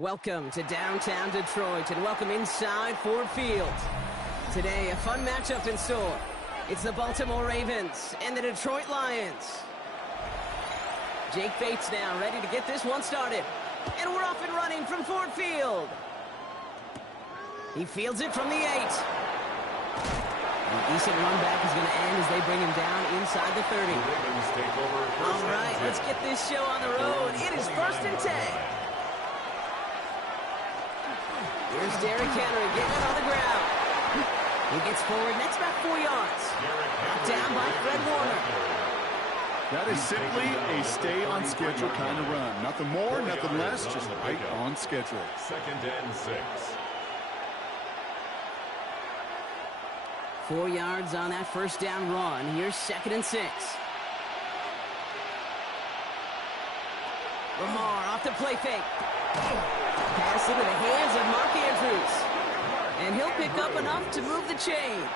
Welcome to downtown Detroit and welcome inside Ford Field. Today, a fun matchup in store. It's the Baltimore Ravens and the Detroit Lions. Jake Bates now ready to get this one started. And we're off and running from Ford Field. He fields it from the 8. A decent run back is going to end as they bring him down inside the 30. All right, let's get this show on the road. It is 1st and 10. Here's Derrick Henry getting it on the ground. He gets forward, next back 4 yards. Knocked down by Fred Warner. That is simply a stay-on-schedule kind of run. Nothing more, nothing less, just right on schedule. 2nd and 6. 4 yards on that first down run. Here's 2nd and 6. Lamar off the play fake. Pass into the hands of Mark Andrews. And he'll pick up enough to move the chains.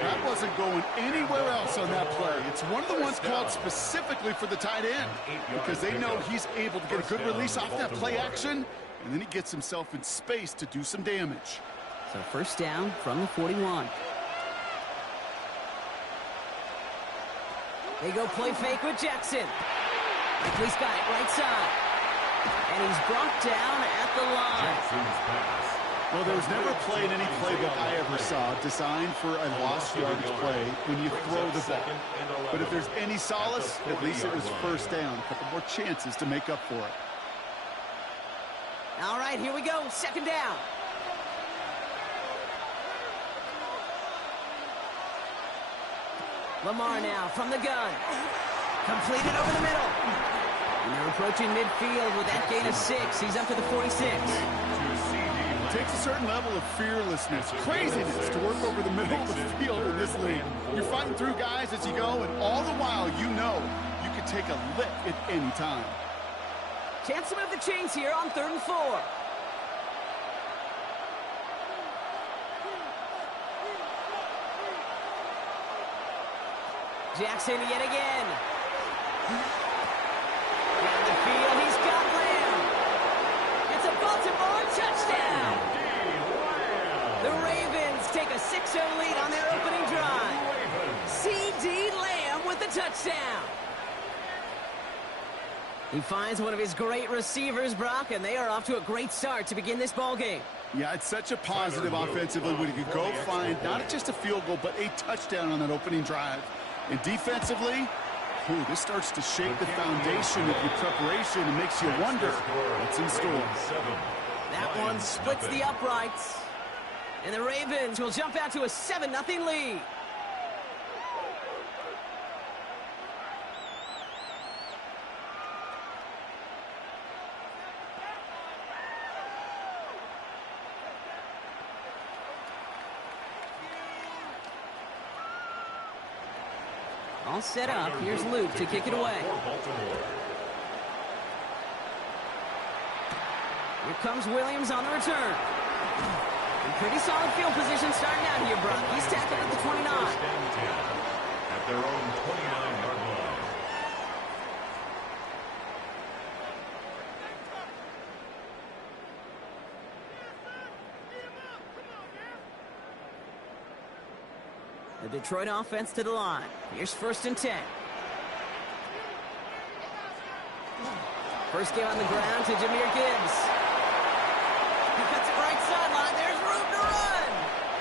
That wasn't going anywhere else on that play. It's one of the ones called specifically for the tight end because they know he's able to get a good release off that play action, and then he gets himself in space to do some damage. So first down from the 41. They go play fake with Jackson. He's got it right side. And he's brought down at the line. Well, there was never a play in any playbook I ever saw designed for a lost yardage play when you throw the ball. But if there's any solace, at least it was first down. A couple more chances to make up for it. All right, here we go. 2nd down. Lamar now from the gun. Completed over the middle. And they're approaching midfield with that gain of 6. He's up to the 46. It takes a certain level of fearlessness, craziness to work over the middle of the field in this league. You're fighting through guys as you go, and all the while you know you can take a lick at any time. Chance to move the chains here on 3rd and 4. Jackson yet again. Down the field, he's got Lamb. It's a Baltimore touchdown. The Ravens take a 6-0 lead on their opening drive. C.D. Lamb with the touchdown. He finds one of his great receivers, Brock, and they are off to a great start to begin this ball game. Yeah, it's such a positive offensively when you can go find not just a field goal, but a touchdown on that opening drive. And defensively, this starts to shake the foundation of your preparation and makes you wonder what's in store. That one splits the uprights. And the Ravens will jump out to a 7-0 lead. All set up. Here's Luke to kick it away. Here comes Williams on the return. And pretty solid field position starting out here, Brock. He's tackled at the 29. At their own 29-yard line. The Detroit offense to the line. Here's 1st and 10. First game on the ground to Jahmyr Gibbs. He cuts it right sideline. There's room to run.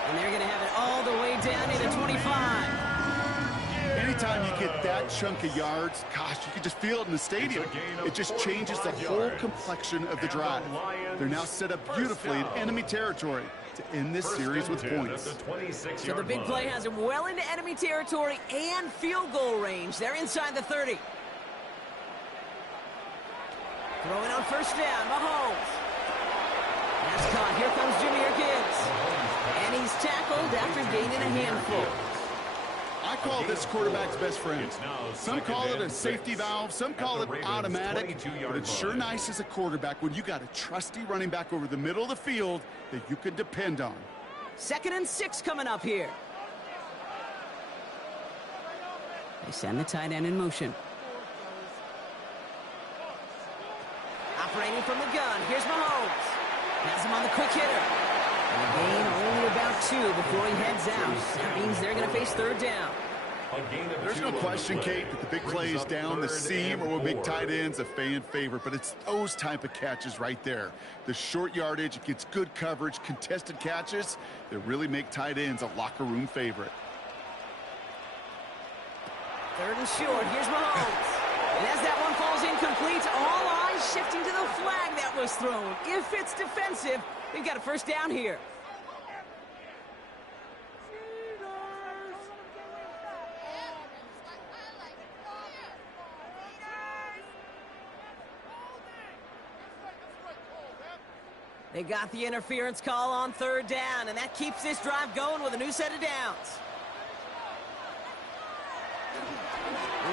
And they're going to have it all the way down to the 25. Anytime you get that chunk of yards, gosh, you can just feel it in the stadium. It just changes the whole complexion of the drive. They're now set up beautifully in enemy territory to end this series with points. So the big play has him well into enemy territory and field goal range. They're inside the 30. Throwing on first down, Mahomes. That's caught. Here comes Jahmyr Gibbs. And he's tackled after gaining a handful. I call this quarterback's best friend. Some call it a safety valve, some call it automatic, but it's sure nice as a quarterback when you got a trusty running back over the middle of the field that you can depend on. 2nd and 6 coming up here. They send the tight end in motion. A Operating from the gun, here's Mahomes. Has him on the quick hitter. And a gain only about 2 before he heads out. That means they're going to face third down. There's no question, Kate, that the big plays down the seam or with big tight ends a fan favorite, but it's those type of catches right there. The short yardage, it gets good coverage, contested catches that really make tight ends a locker room favorite. Third and short, here's Mahomes. And as that one falls incomplete, all eyes shifting to the flag that was thrown. If it's defensive, we've got a first down here. They got the interference call on third down, and that keeps this drive going with a new set of downs.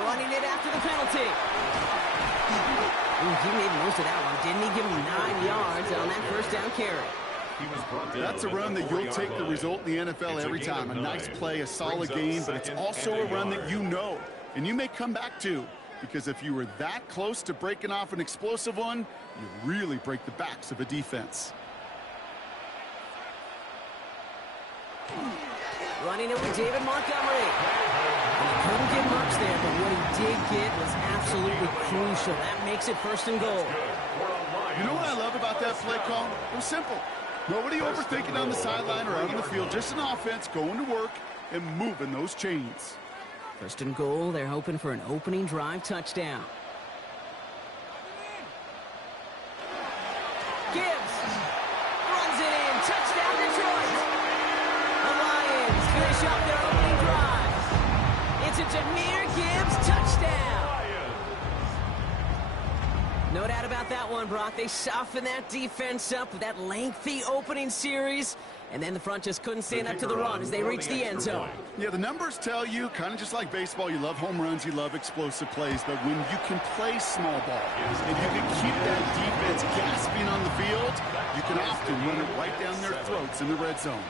Running it after the penalty. Ooh, he made most of that one, didn't he? Give him 9 yards on that first down carry. That's a run that you'll take the result in the NFL every time. A nice play, a solid game, but it's also a run that you know, and you may come back to. Because if you were that close to breaking off an explosive one, you really break the backs of a defense. Running it with David Montgomery. And he couldn't get much there, but what he did get was absolutely crucial. That makes it first and goal. You know what I love about that play call? It was simple. Nobody overthinking on the sideline or out on the field. Just an offense going to work and moving those chains. First and goal, they're hoping for an opening drive touchdown. Gibbs runs it in. Touchdown, Detroit. The Lions finish up their opening drive. It's a Jahmyr Gibbs touchdown. No doubt about that one, Brock. They softened that defense up with that lengthy opening series. And then the front just couldn't stand up to the run as they reached the end zone. Yeah, the numbers tell you, kind of just like baseball, you love home runs, you love explosive plays, but when you can play small ball and you can keep that defense gasping on the field, you can often run it right down their throats in the red zone.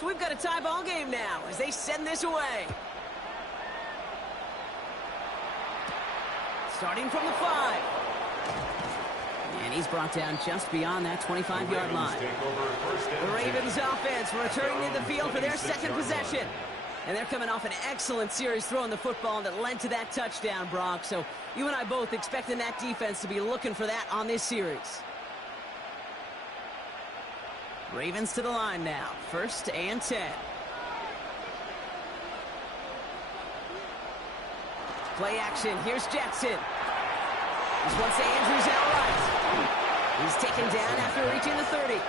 So we've got a tie ball game now as they send this away. Starting from the 5. And he's brought down just beyond that 25-yard line. The Ravens offense returning to the field for their second possession. And they're coming off an excellent series throwing the football that led to that touchdown, Brock. So you and I both expecting that defense to be looking for that on this series. Ravens to the line now. 1st and 10. Play action. Here's Jackson. This one to Andrews outright. He's taken down after reaching the 30.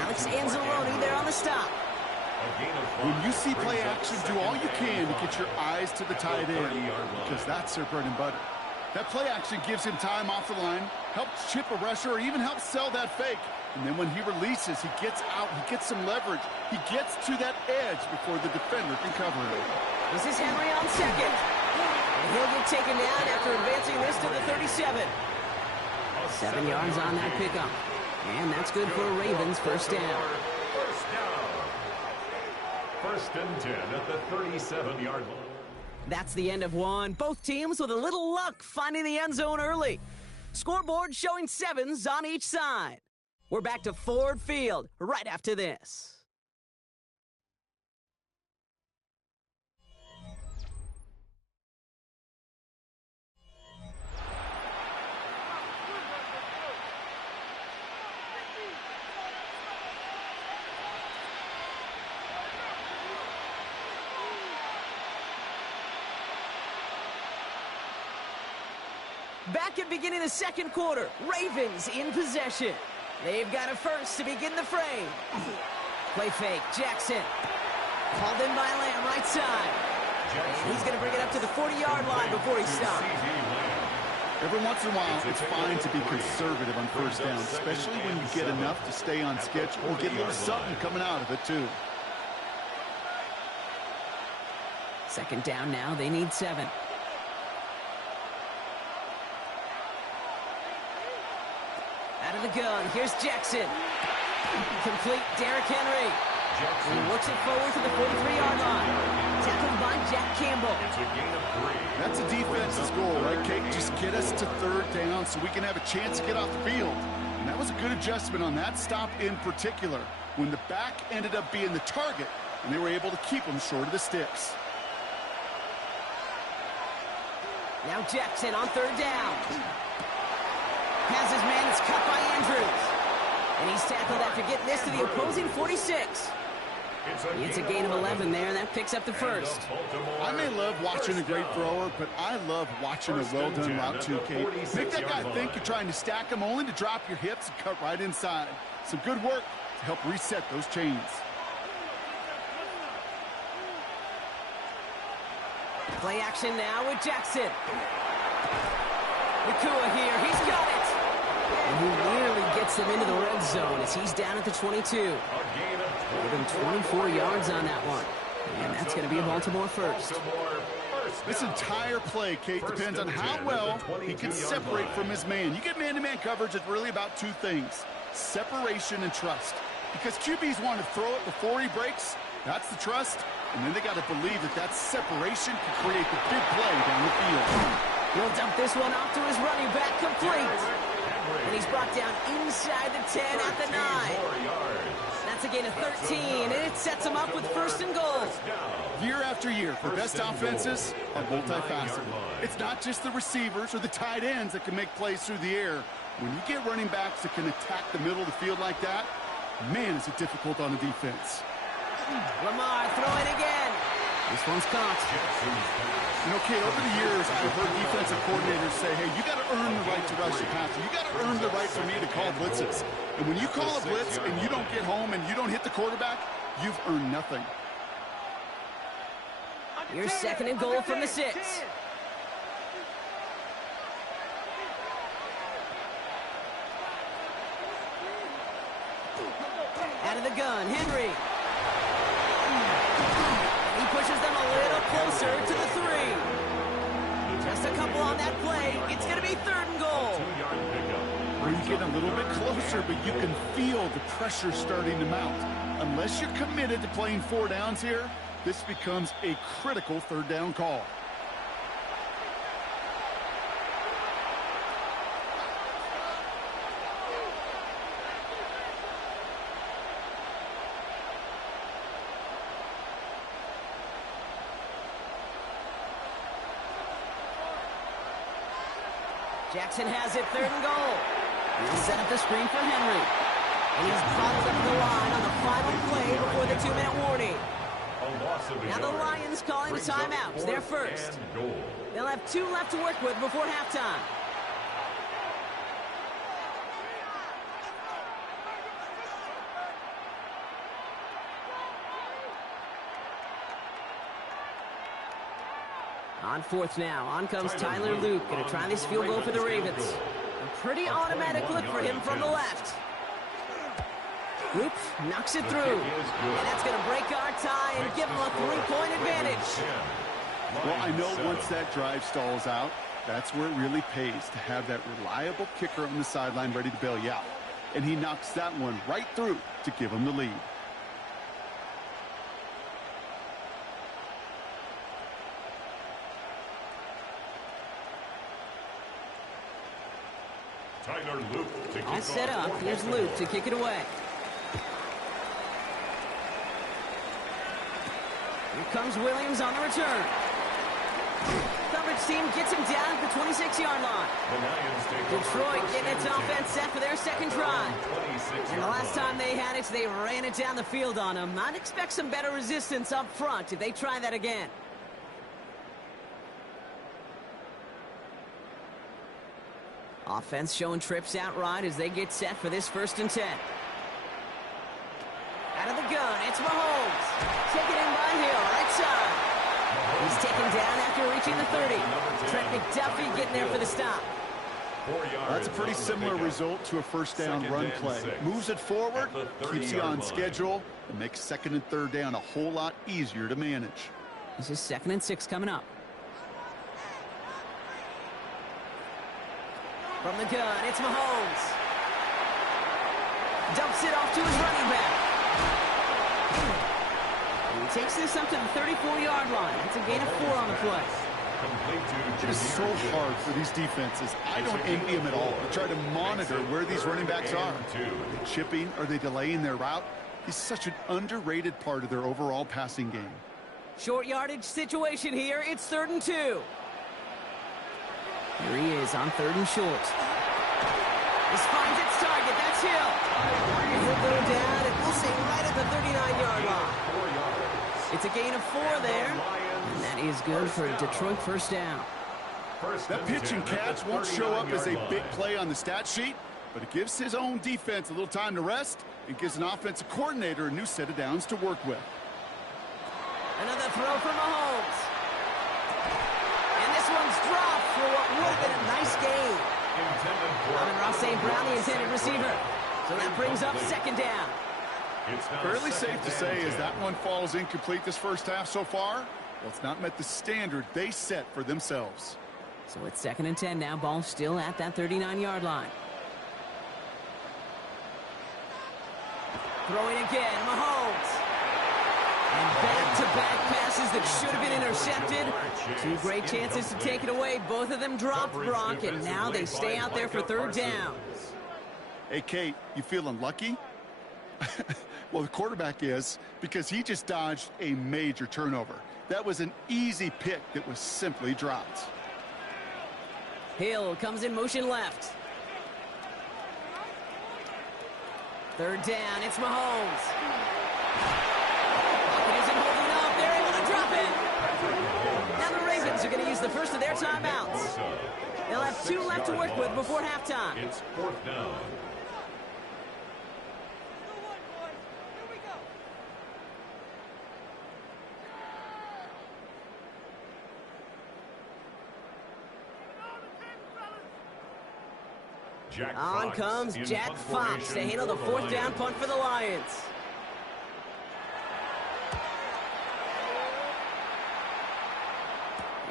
Alex Anzalone there on the stop. When you see play action, do all you can to get your eyes to the tight end because that's their bread and butter. That play action gives him time off the line, helps chip a rusher, or even helps sell that fake. And then when he releases, he gets out, he gets some leverage. He gets to that edge before the defender can cover him. This is Henry on second. And he'll get taken down after advancing this to the 37. 7 yards on that pickup. And that's good for a Ravens first down. First and 10 at the 37-yard line. That's the end of one. Both teams with a little luck finding the end zone early. Scoreboard showing 7s on each side. We're back to Ford Field right after this. Back at beginning the second quarter, Ravens in possession. They've got a first to begin the frame. Play fake, Jackson. Called in by Lamb, right side. And he's going to bring it up to the 40-yard line before he stops. Every once in a while, it's fine to be conservative on first down, especially when you get enough to stay on schedule or get a little something coming out of it, too. Second down now, they need 7. Out of the gun, here's Jackson. Complete Derrick Henry. He works it forward to the 43-yard line. Tackled by Jack Campbell. It's a gain of 3. That's a defense's goal, right, Kate? Just get us to third down so we can have a chance to get off the field. And that was a good adjustment on that stop in particular, when the back ended up being the target, and they were able to keep him short of the sticks. Now Jackson on third down. Has his man, it's cut by Andrews. And he's tackled after getting this to the opposing 46. It's a gain of 11 there, and that picks up the first. I may love watching a great thrower, but I love watching a well-done route too, Kate. Make that guy think you're trying to stack him only to drop your hips and cut right inside. Some good work to help reset those chains. Play action now with Jackson. Nakua here, he's got it. And he nearly gets him into the red zone as he's down at the 22. Give him 24 yards on that one. And that's going to be a Baltimore first. This entire play, Kate, depends on how well he can separate from his man. You get man-to-man coverage, it's really about two things: separation and trust. Because QBs want to throw it before he breaks, that's the trust. And then they got to believe that that separation can create the big play down the field. He'll dump this one off to his running back, complete. And he's brought down inside the 10 at the 9. That's a gain of 13, and it sets him up with first and goal. Year after year, the best offenses are multifaceted. It's not just the receivers or the tight ends that can make plays through the air. When you get running backs that can attack the middle of the field like that, man, is it difficult on the defense. Lamar throwing again. This one's caught. You know, Kate, over the years, I've heard defensive coordinators say, hey, you got to earn the right to rush the passer. You got to earn the right for me to call blitzes. And when you call a blitz and you don't get home and you don't hit the quarterback, you've earned nothing. Here's second and goal from the 6. Out of the gun, Henry. He pushes them a little closer to the 3. Just a couple on that play. It's going to be third and goal. Well, you get a little bit closer, but you can feel the pressure starting to mount. Unless you're committed to playing 4 downs here, this becomes a critical third down call. Jackson has it, third and goal. He'll set up the screen for Henry. And he's bottled up the line on the final play before the 2-minute warning. Now the Lions calling a timeout. They're first. They'll have 2 left to work with before halftime. On fourth now, on comes Tyler Luke. Going to try this field goal for the Ravens. A pretty automatic look for him from the left. Luke knocks it through. And that's going to break our tie and give him a 3-point advantage. Well, I know once that drive stalls out, that's where it really pays to have that reliable kicker on the sideline ready to bail you out. And he knocks that one right through to give him the lead. Tyler Luke to kick All set off. up. Here's Luke to kick it away. Here comes Williams on the return. Coverage team gets him down at the 26-yard line. Detroit getting its offense set for their second try. And the last time they had it, they ran it down the field on him. I'd expect some better resistance up front if they try that again. Offense showing trips out right as they get set for this 1st and 10. Out of the gun, it's Mahomes. Taken in by Hill, right side. He's taken down after reaching the 30. Trent McDuffie getting there for the stop. That's a pretty similar result to a first down run play. Moves it forward, keeps you on schedule, and makes 2nd and 3rd down a whole lot easier to manage. This is 2nd and 6 coming up. From the gun, it's Mahomes. Dumps it off to his running back. And he takes this up to the 34-yard line. That's a gain of 4 on the play. It is so hard for these defenses. I don't envy them at all. They try to monitor where these running backs are. Are they chipping? Are they delaying their route? He's such an underrated part of their overall passing game. Short yardage situation here. It's 3rd and 2. Here he is on 3rd and short. This finds its target. That's Hill. He'll go down, and we'll say right at the 39-yard line. It's a gain of 4 there. And that is good for a Detroit first down. That pitch and catch won't show up as a big play on the stat sheet, but it gives his own defense a little time to rest and gives an offensive coordinator a new set of downs to work with. Another throw for Mahomes. And this one's dropped for what would have been a nice gain. Amon-Ra St. Brown, the intended receiver. So that brings up 2nd down. Fairly safe to say as that one falls incomplete this first half so far. Well, it's not met the standard they set for themselves. So it's 2nd and 10 now. Ball still at that 39-yard line. Throwing again, Mahomes. And back-to-back passes that should have been intercepted. 2 great chances to take it away. Both of them dropped, Brock, and now they stay out there for 3rd down. Hey, Kate, you feeling lucky? Well, the quarterback is, because he just dodged a major turnover. That was an easy pick that was simply dropped. Hill comes in motion left. 3rd down, it's Mahomes. Pocket isn't holding up. They're able to drop it. Now the Ravens are going to use the first of their timeouts. They'll have 2 left to work with before halftime. It's 4th down. On comes Jack Fox to handle the 4th down punt for the Lions.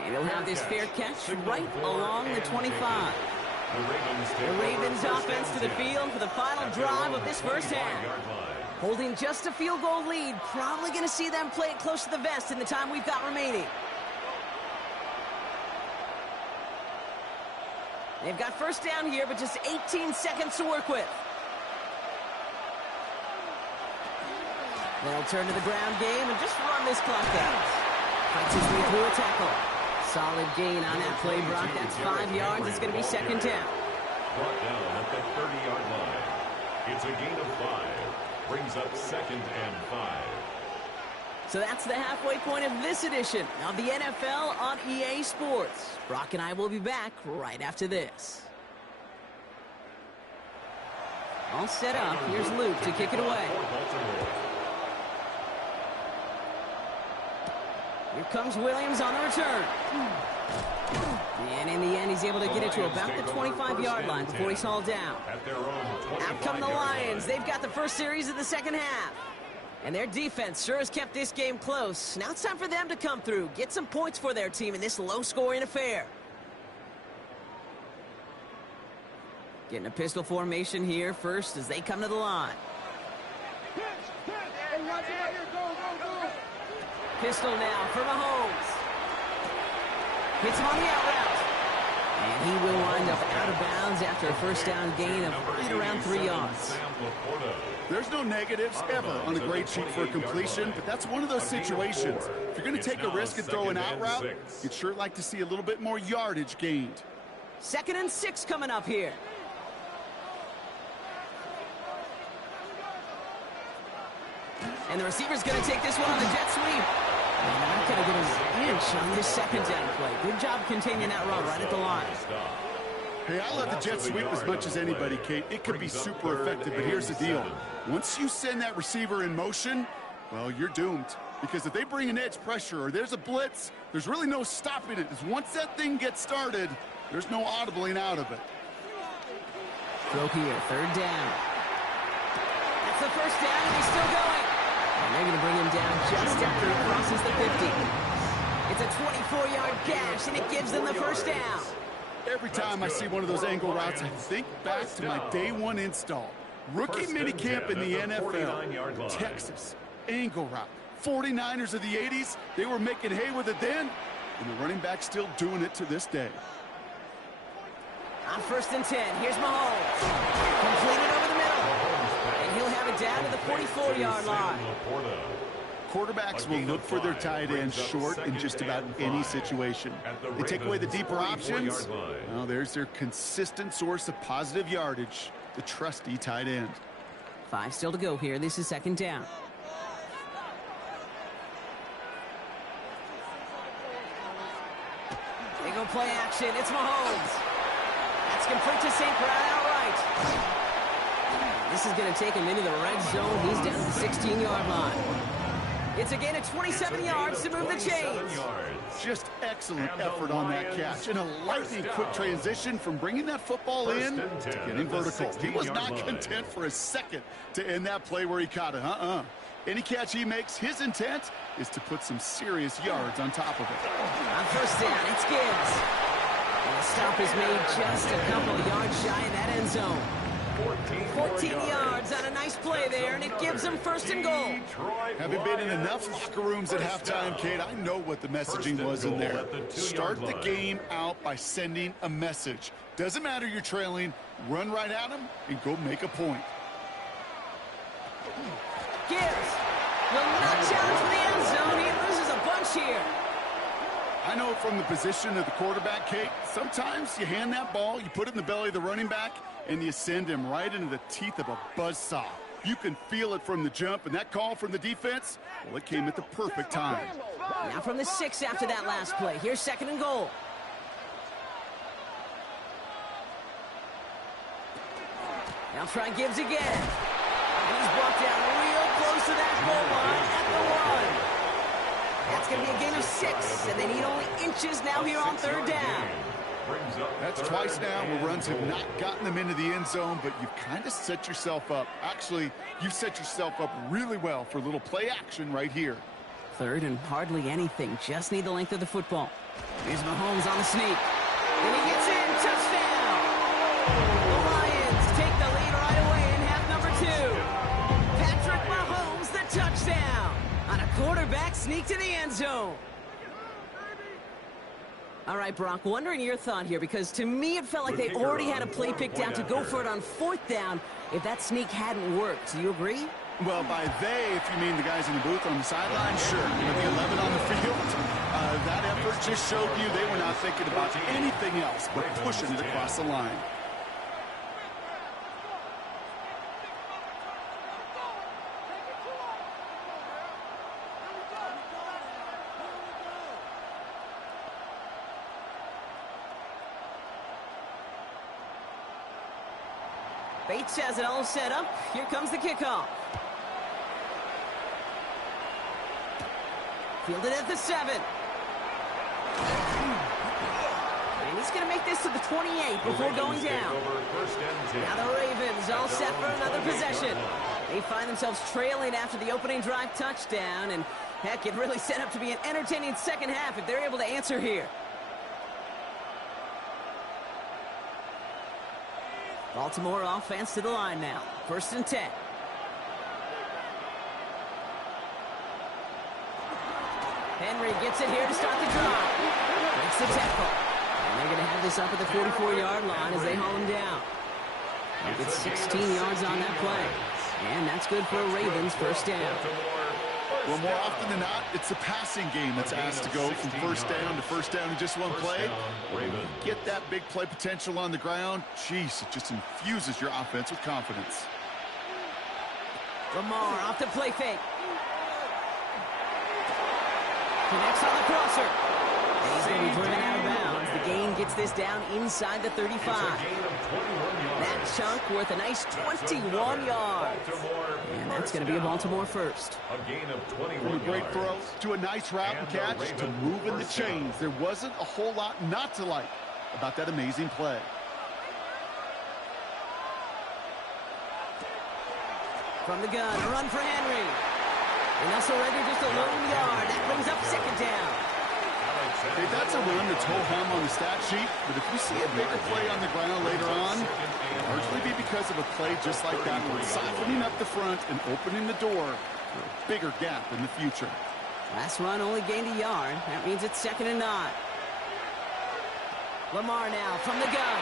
And he'll have this fair catch right along the 25. The Ravens offense to the field for the final drive of this first half. Holding just a field goal lead. Probably going to see them play it close to the vest in the time we've got remaining. They've got first down here, but just 18 seconds to work with. They'll turn to the ground game and just run this clock out. Fights his way through a tackle. Solid gain on that play, Brock. That's 5 yards. It's going to be 2nd down. Brought down at the 30-yard line. It's a gain of 5. Brings up 2nd and 5. So that's the halfway point of this edition of the NFL on EA Sports. Brock and I will be back right after this. All set up. Here's Luke to kick it away. Here comes Williams on the return. And in the end, he's able to get it to about the 25-yard line before he's hauled down. Out come the Lions. They've got the first series of the second half. And their defense sure has kept this game close. Now it's time for them to come through, get some points for their team in this low-scoring affair. Getting a pistol formation here first as they come to the line. Pistol now for Mahomes. Hits him on the out route. And he will wind up out of bounds after a first down gain of right around 3 yards. There's no negatives ever on a grade sheet for a completion, but that's one of those situations. If you're going to take a risk and throw an out route, you'd sure like to see a little bit more yardage gained. 2nd and 6 coming up here. And the receiver's going to take this one on the jet sweep. And not going to get an inch on this 2nd down play. Good job containing that run right at the line. Hey, I love the jet sweep as much as anybody, Kate. It could be super effective, but here's the deal. Once you send that receiver in motion, well, you're doomed. Because if they bring an edge pressure or there's a blitz, there's really no stopping it. Once that thing gets started, there's no audibling out of it. Throw here, 3rd down. That's the first down, and he's still going. And they're going to bring him down just after he crosses the 50. It's a 24-yard gash, and it gives them the first down. Every time I see one of those angle routes, I think back to my day 1 install. Rookie First and minicamp 10 in the at the NFL. 49-yard line. Texas, angle route. 49ers of the 80s, they were making hay with it then, and the running back's still doing it to this day. On 1st and 10, here's Mahomes. Completed over the middle. And he'll have it down to the 44-yard line. Quarterbacks will look for their tight ends short in just about any situation. They take away the deeper options. Well, there's their consistent source of positive yardage, the trusty tight end. 5 still to go here. This is 2nd down. They go play action. It's Mahomes. That's complete to St. Brown outright. This is going to take him into the red zone. He's down to the 16-yard line. It's a gain of 27 yards to move the chains. Just excellent effort on that catch. And a lightning quick transition from bringing that football in to getting vertical. He was not content for a second to end that play where he caught it. Any catch he makes, his intent is to put some serious yards on top of it. On 1st down, it's Gibbs. And the stop is made just a couple of yards shy of that end zone. 14 yards on a nice play there, and it gives them 1st and goal. Having been in enough locker rooms at halftime, Kate, I know what the messaging was in there. Start the game out by sending a message. Doesn't matter you're trailing, run right at them and go make a point. Gibbs will not challenge for the end zone. He loses a bunch here. I know from the position of the quarterback, Kate, sometimes you hand that ball, you put it in the belly of the running back, and you send him right into the teeth of a buzzsaw. You can feel it from the jump, and that call from the defense, well, it came at the perfect time. Now from the 6 after that last play. Here's 2nd and goal. Now try Gibbs again. And he's brought down real close to that goal line at the 1. That's going to be a gain of 6, and they need only inches now here on 3rd down. That's twice now where runs have not gotten them into the end zone, but you've kind of set yourself up. Actually, you've set yourself up really well for a little play action right here. 3rd and hardly anything. Just need the length of the football. Here's Mahomes on the sneak. And he gets in. Touchdown! The Lions take the lead right away in half number 2. Patrick Mahomes, the touchdown on a quarterback sneak to the end zone. All right, Brock, wondering your thought here, because to me it felt like they already had a play picked out to go for it on 4th down if that sneak hadn't worked. Do you agree? Well, by they, if you mean the guys in the booth on the sideline, sure. With the 11 on the field, that effort just showed you they were not thinking about anything else but pushing it across the line. Bates has it all set up. Here comes the kickoff. Fielded at the 7. And he's going to make this to the 28 before going down. Now the Ravens all set for another possession. They find themselves trailing after the opening drive touchdown. And heck, it really set up to be an entertaining second half if they're able to answer here. Baltimore offense to the line now. 1st and 10. Henry gets it here to start the drive. Makes the tackle. And they're going to have this up at the 44-yard line as they haul him down. They get 16 yards on that play. And that's good for a Ravens 1st down. Well, more often than not, it's the passing game that's asked to go from 1st down to 1st down in just one play. Get that big play potential on the ground. Jeez, it just infuses your offense with confidence. Lamar off the play fake. Connects on the crosser. And he's going to be driven out of bounds. The gain gets this down inside the 35. That chunk worth a nice 21 yards. And that's going to be a Baltimore 1st. A gain of 21 From a great yards. throw to a nice route and catch to moving the chains. There wasn't a whole lot not to like about that amazing play. From the gun, a run for Henry. And they'll surrender just a lone yard. That brings up 2nd down. Hey, that's a run that's ho-hum on the stat sheet, but if you see a bigger play on the ground later on, it'll largely be because of a play just like that one, softening up the front and opening the door for a bigger gap in the future. Last run only gained a yard. That means it's 2nd and 9. Lamar now from the gun.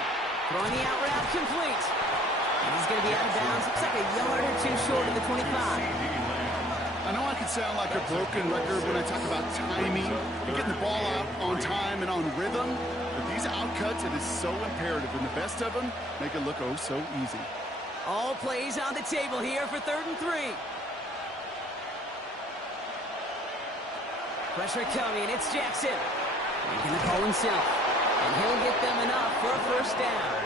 Throwing the out route complete. And he's going to be out of bounds. Looks like a yard or two short of the 25. I know I can sound like a broken record when I talk about timing and getting the ball out on time and on rhythm, but these outcuts, it is so imperative, and the best of them make it look oh so easy. All plays on the table here for 3rd and 3. Pressure coming. It's Jackson. Making the call himself. And he'll get them enough for a 1st down.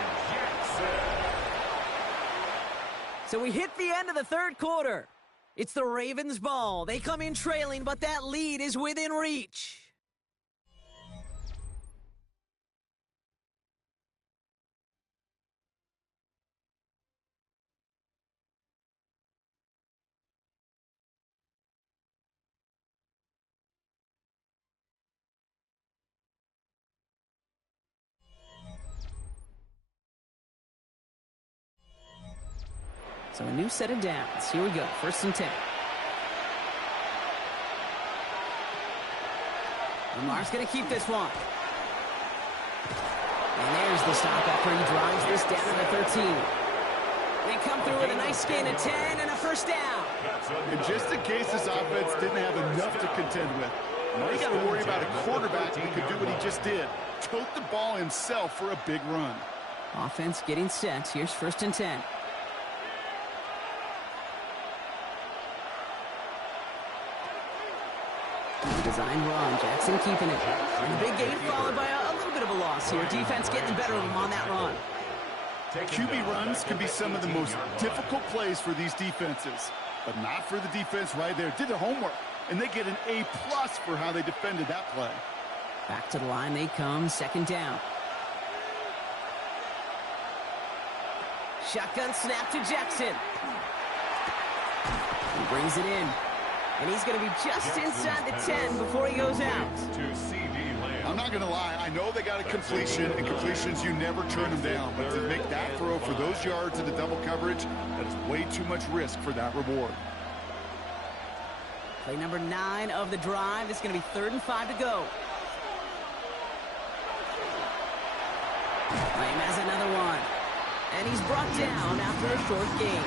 So we hit the end of the 3rd quarter. It's the Ravens' ball. They come in trailing, but that lead is within reach. So a new set of downs. Here we go. 1st and 10. Lamar's going to keep this one. And there's the stop after he drives this down to the 13. They come through with a nice gain of 10 and a 1st down. And just in case this offense didn't have enough to contend with, now you got to worry about a quarterback that could do what he just did. Tote the ball himself for a big run. Offense getting set. Here's 1st and 10. Designed run. Jackson keeping it. And the big gain followed by a little bit of a loss here. Defense getting the better of them on that run. QB runs can be some of the most difficult plays for these defenses, but not for the defense right there. Did their homework, and they get an A+ for how they defended that play. Back to the line they come. 2nd down. Shotgun snap to Jackson. He brings it in. And he's going to be just inside the 10 before he goes out. I'm not going to lie. I know they got a completion, and completions, you never turn them down. But to make that throw for those yards in the double coverage, that is way too much risk for that reward. Play number 9 of the drive. This is going to be 3rd and 5 to go. Lame has another one. And he's brought down after a short gain.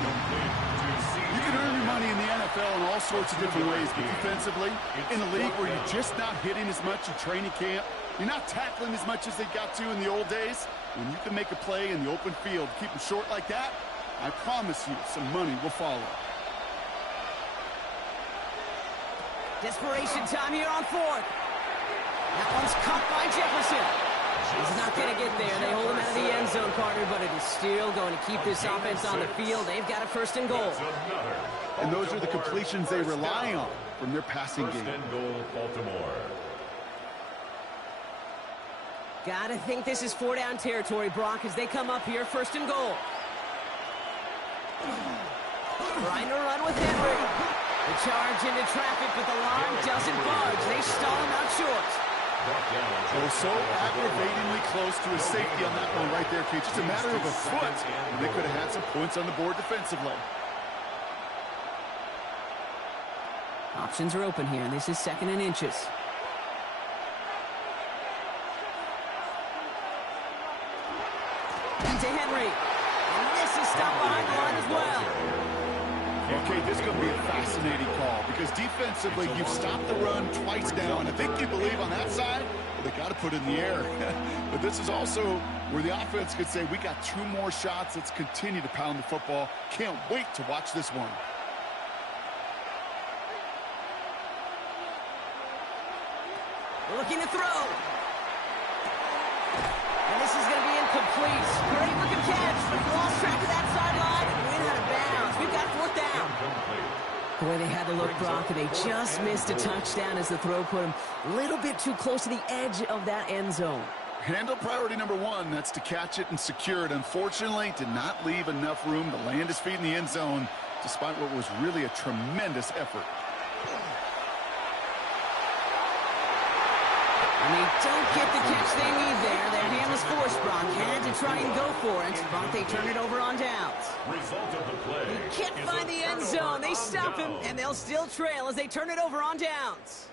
You can earn your money in the NFL in all sorts of different ways, but defensively, in a league where you're just not hitting as much in training camp, you're not tackling as much as they got to in the old days, when you can make a play in the open field, keep them short like that, I promise you some money will follow. Desperation time here on 4th. That one's caught by Jefferson. He's not going to get there. They hold him out of the end zone, Carter, but it is still going to keep this offense on the field. They've got a 1st and goal. And those are the completions they rely on from their passing game. 1st and goal, Baltimore. Gotta think this is 4-down territory, Brock, as they come up here. 1st and goal. Trying to run with Henry. The charge into traffic, but the line doesn't budge. They stall him out short. Oh, so aggravatingly close to a safety on that one right there, Kate. Just a matter of a foot, and they could have had some points on the board defensively. Options are open here, and this is 2nd and inches. Into Henry. And this is stopped behind the line as well. Okay, this is going to be a fascinating call because defensively, you've stopped the run twice now, and I think you believe on that side, well, they got to put it in the air. But this is also where the offense could say, we got 2 more shots. Let's continue to pound the football. Can't wait to watch this one. Looking to throw. And this is going to be incomplete. Great looking catch, but he lost track of that sideline and went out of bounds. We've got 4th down. Boy, they had to look, Brock, and they just missed a touchdown as the throw put them a little bit too close to the edge of that end zone. Handle priority number 1, that's to catch it and secure it. Unfortunately, did not leave enough room to land his feet in the end zone, despite what was really a tremendous effort. And they don't get the catch they need there. Their hand was forced. Brock had to try and go for it, but they turn it over on downs. Result of the play. He can't find the end zone. They stop him, and they'll still trail as they turn it over on downs.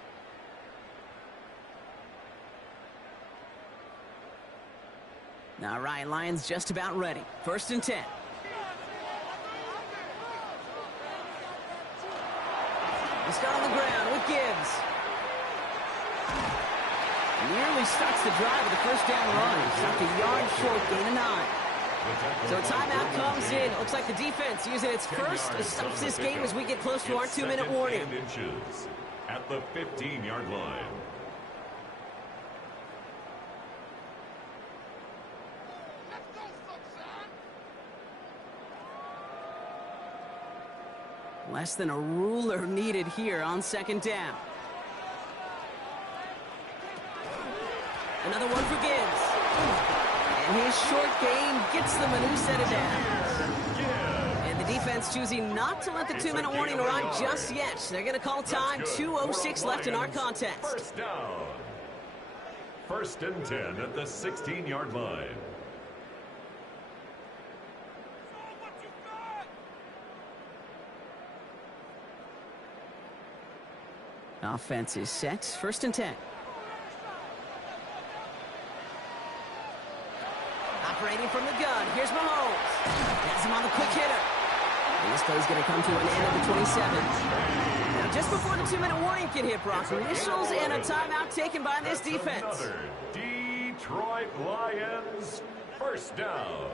All right, Lions just about ready. 1st and 10. They start on the ground with Gibbs. Nearly starts the drive with a 1st down run. Stopped a yard short, gain of 9. So a timeout comes in. Looks like the defense using its first to stop this game as we get close to our 2-minute warning. Inches at the 15-yard line. Less than a ruler needed here on 2nd down. Another one for Gibbs. And his short gain gets them a new set of downs. And the defense choosing not to let the 2-minute warning run just yet. They're going to call time. 2:06 left in our contest. 1st down. 1st and 10 at the 16-yard line. Offense is set. 1st and 10. Operating from the gun. Here's Mahomes. Has him on the quick hitter. And this play's going to come to an end at the 27. Now, just before the 2-minute warning can hit, Brock, initials and a timeout taken by this defense. Another Detroit Lions 1st down.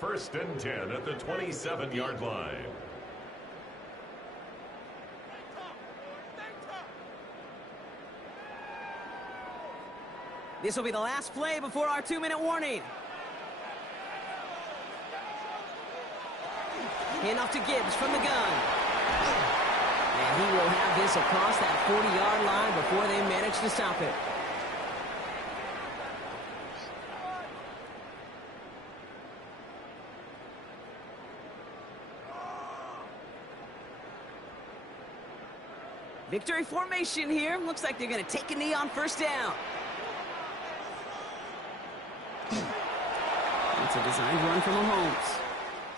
1st and 10 at the 27-yard line. This will be the last play before our 2-minute warning. Hand off to Gibbs from the gun. And he will have this across that 40-yard line before they manage to stop it. Victory formation here. Looks like they're going to take a knee on 1st down. It's a designed run from Mahomes.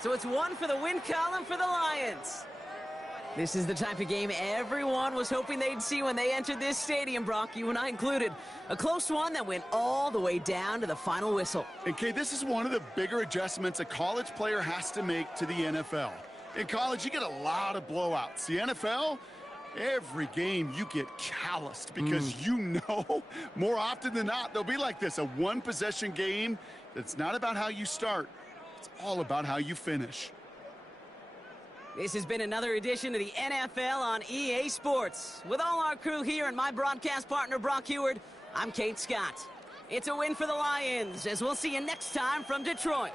So it's one for the win column for the Lions. This is the type of game everyone was hoping they'd see when they entered this stadium, Brock, you and I included. A close one that went all the way down to the final whistle. And Kay, this is one of the bigger adjustments a college player has to make to the NFL. In college, you get a lot of blowouts. The NFL, every game you get calloused because you know more often than not they'll be like this, a one-possession game that's not about how you start. It's all about how you finish. This has been another edition of the NFL on EA Sports. With all our crew here and my broadcast partner, Brock Huard, I'm Kate Scott. It's a win for the Lions, as we'll see you next time from Detroit.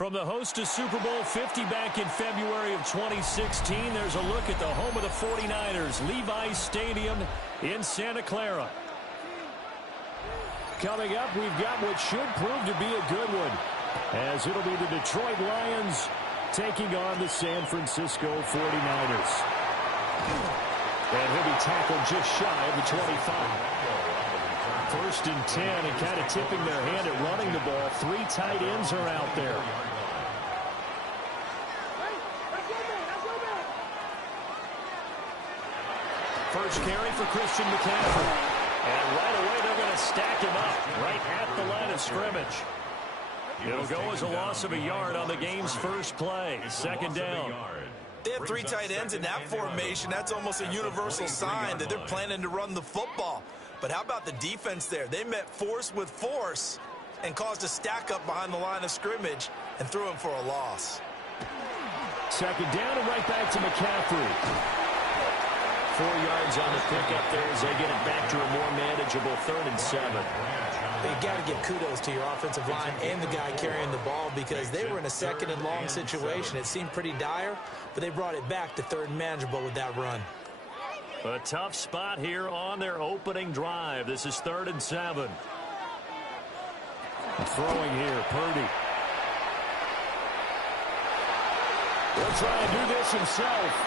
From the host to Super Bowl 50 back in February of 2016, there's a look at the home of the 49ers, Levi's Stadium in Santa Clara. Coming up, we've got what should prove to be a good one, as it'll be the Detroit Lions taking on the San Francisco 49ers. And he'll be tackled just shy of the 25. First and 10, and kind of tipping their hand at running the ball. 3 tight ends are out there. First carry for Christian McCaffrey. And right away, they're going to stack him up right at the line of scrimmage. It'll go as a loss of a yard on the game's first play. Second down. They have 3 tight ends in that formation. That's almost a universal sign that they're planning to run the football. But how about the defense there? They met force with force and caused a stack up behind the line of scrimmage and threw him for a loss. Second down and right back to McCaffrey. 4 yards on the pickup there as they get it back to a more manageable 3rd and 7. You got to give kudos to your offensive line and the guy carrying the ball, because they were in a 2nd and long situation. It seemed pretty dire, but they brought it back to 3rd and manageable with that run. A tough spot here on their opening drive. This is 3rd and 7. Throwing here, Purdy. He'll try and do this himself.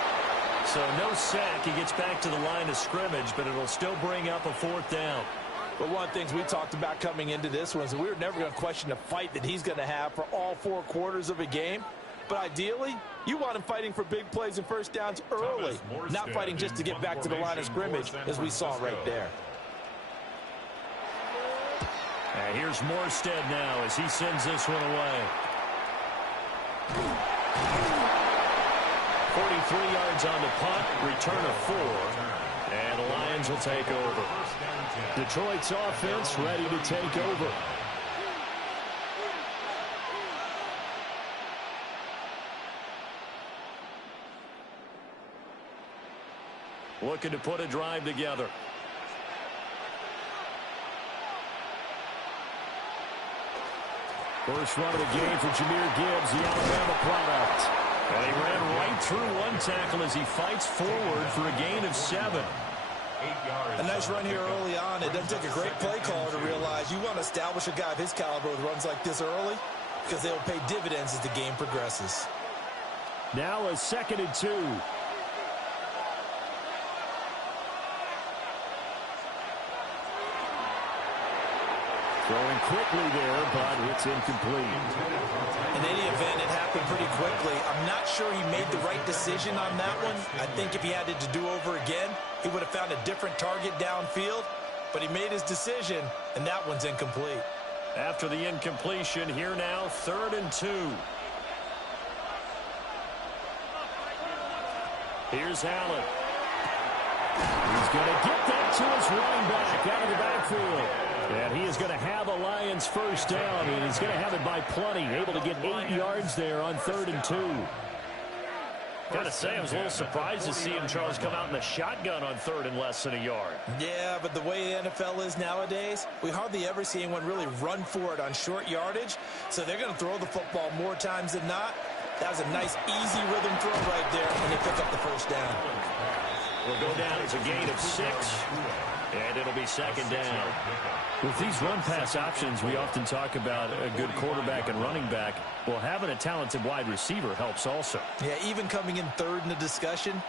So no sack. He gets back to the line of scrimmage, but it'll still bring up a 4th down. But one of the things we talked about coming into this one is we were never going to question the fight that he's going to have for all 4 quarters of a game. But ideally, you want him fighting for big plays and first downs early, not fighting just to get back to the line of scrimmage, as we saw right there. And here's Morstead now as he sends this one away. 43 yards on the punt, return of 4, and the Lions will take over. Detroit's offense ready to take over. Looking to put a drive together. First run of the game for Jahmyr Gibbs, the Alabama product. And he ran right through one tackle as he fights forward for a gain of 7. A nice run here early on. It doesn't take a great play caller to realize you want to establish a guy of his caliber with runs like this early, because they'll pay dividends as the game progresses. Now a 2nd and 2. Throwing quickly there, but it's incomplete. In any event, it happened pretty quickly. I'm not sure he made the right decision on that one. I think if he had it to do over again, he would have found a different target downfield. But he made his decision, and that one's incomplete. After the incompletion, here now, 3rd and 2. Here's Allen. He's going to get that to his running back out of the backfield. And he is going to have a Lions first down, and he's going to have it by plenty. Able to get 8 yards there on 3rd and 2. Got to say, I was a little surprised to see him, Charles, come out in the shotgun on 3rd and less than a yard. Yeah, but the way the NFL is nowadays, we hardly ever see anyone really run for it on short yardage. So they're going to throw the football more times than not. That was a nice, easy rhythm throw right there, and they pick up the first down. Will go down as a gain of 6, and it'll be 2nd down. With these run-pass options, we often talk about a good quarterback and running back. Well, having a talented wide receiver helps also. Yeah, even coming in 3rd in the discussion,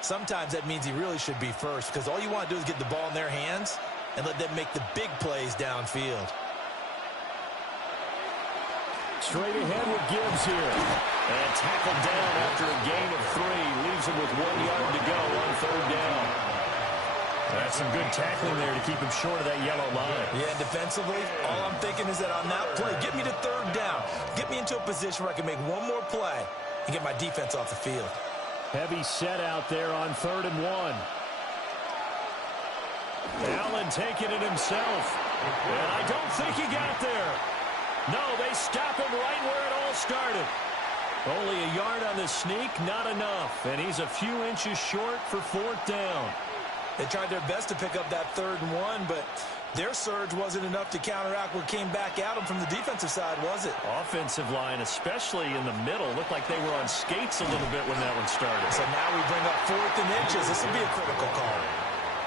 sometimes that means he really should be first, because all you want to do is get the ball in their hands and let them make the big plays downfield. Straight ahead with Gibbs here. And tackled down after a gain of 3. Leaves him with 1 yard to go on 3rd down. That's some good tackling there to keep him short of that yellow line. Yeah, defensively, all I'm thinking is that on that play, get me to 3rd down. Get me into a position where I can make one more play and get my defense off the field. Heavy set out there on 3rd and 1. Allen taking it himself. And I don't think he got there. No, they stop him right where it all started. Only a yard on the sneak, not enough. And he's a few inches short for 4th down. They tried their best to pick up that 3rd and 1, but Their surge wasn't enough to counteract what came back at them from the defensive side, was it? Offensive line, especially in the middle, looked like they were on skates a little bit when that one started. So now we bring up 4th and inches. This will be a critical call.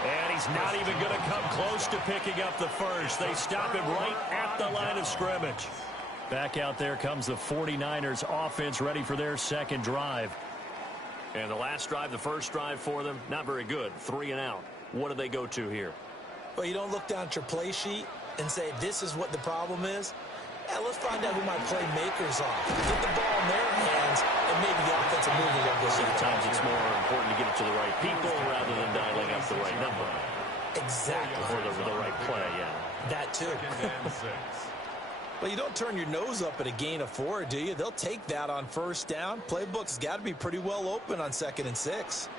And he's not even going to come close to picking up the first. They stop him right at the line of scrimmage. Back out there comes the 49ers offense ready for their second drive. And the last drive, the first drive for them, not very good. 3 and out. What do they go to here? Well, you don't look down at your play sheet and say, this is what the problem is. Yeah, let's find out who my playmakers are. Get the ball in their hands, and maybe the offensive movement will go. Sometimes it's more important to get it to the right people rather than dialing up the right number. Exactly. Or the right play, yeah. That too. Well, you don't turn your nose up at a gain of 4, do you? They'll take that on first down. Playbook's got to be pretty well open on 2nd and 6.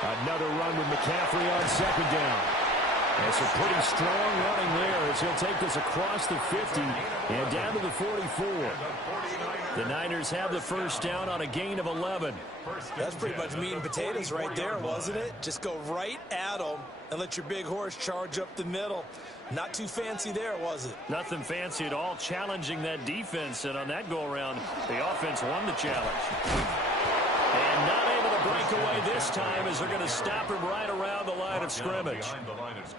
Another run with McCaffrey on 2nd down. And some pretty strong running there as he'll take this across the 50 and down to the 44. The Niners have the first down on a gain of 11. That's pretty much meat and potatoes right there, wasn't it? Just go right at them and let your big horse charge up the middle. Not too fancy there, was it? Nothing fancy at all, challenging that defense. And on that go-around, the offense won the challenge. And not able to break away this time as they're going to stop him right around the line of scrimmage.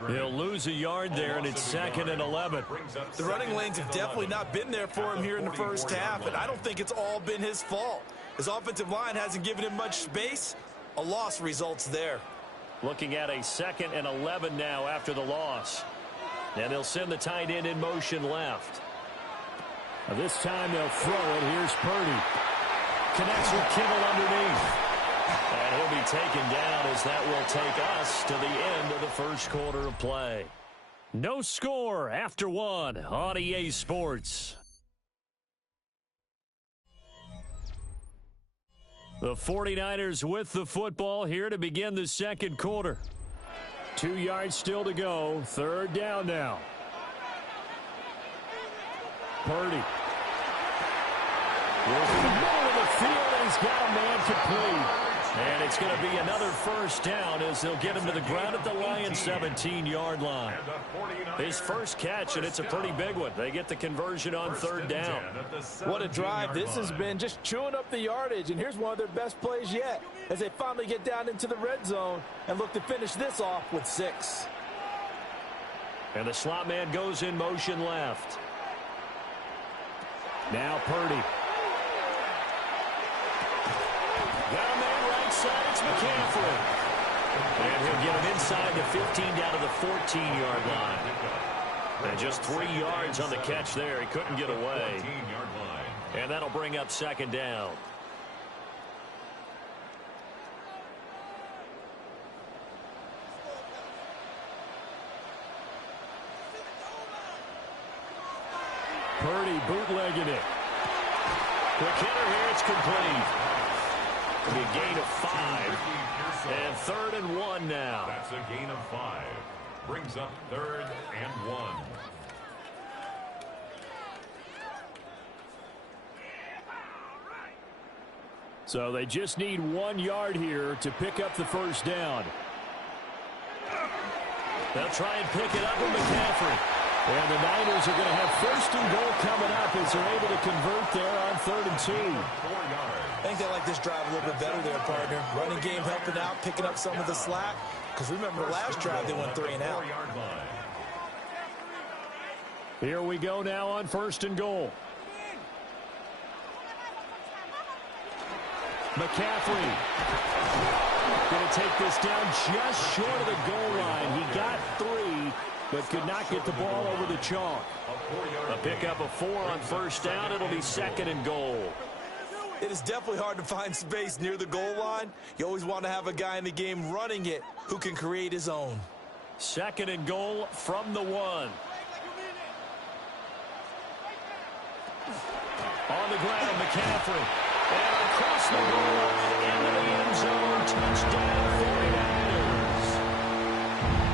He'll lose a yard there, and it's 2nd and 11. The running lanes have definitely not been there for him here in the first half, and I don't think it's all been his fault. His offensive line hasn't given him much space. A loss results there. Looking at a 2nd and 11 now after the loss. And they'll send the tight end in motion left. This time they'll throw it. Here's Purdy. Connects with Kittle underneath. And he'll be taken down as that will take us to the end of the first quarter of play. No score after 1 on EA Sports. The 49ers with the football here to begin the second quarter. 2 yards still to go. 3rd down now. Purdy. Working the middle of the field, and he's got a man complete. And it's going to be another first down as they'll get him to the ground at the Lions' 17-yard line. His first catch, and it's a pretty big one. They get the conversion on 3rd down. What a drive this has been, just chewing up the yardage. And here's one of their best plays yet as they finally get down into the red zone and look to finish this off with 6. And the slot man goes in motion left. Now Purdy. Got a man right side. It's McCaffrey. And he'll get him inside the 15 down to the 14-yard line. And just 3 yards on the catch there. He couldn't get away. And that'll bring up 2nd down. Purdy bootlegging it. Quick hitter here. It's complete. It'll be a gain of 5. And 3rd and 1 now. That's a gain of 5. Brings up 3rd and 1. So they just need 1 yard here to pick up the first down. They'll try and pick it up with McCaffrey. And the Niners are going to have 1st and goal coming up as they're able to convert there on 3rd and 2. 4 yards. I think they like this drive a little bit better there, partner. Running game helping out, picking up some of the slack. Because remember, the last drive they went 3 and out. Here we go now on 1st and goal. McCaffrey going to take this down just short of the goal line. He got 3, but could not get the ball over the chalk. A pickup of 4 on 1st down. It'll be 2nd and goal. It is definitely hard to find space near the goal line. You always want to have a guy in the game running it who can create his own. 2nd and goal from the 1. On the ground, McCaffrey. And across the goal line into the end zone. Touchdown, 49ers.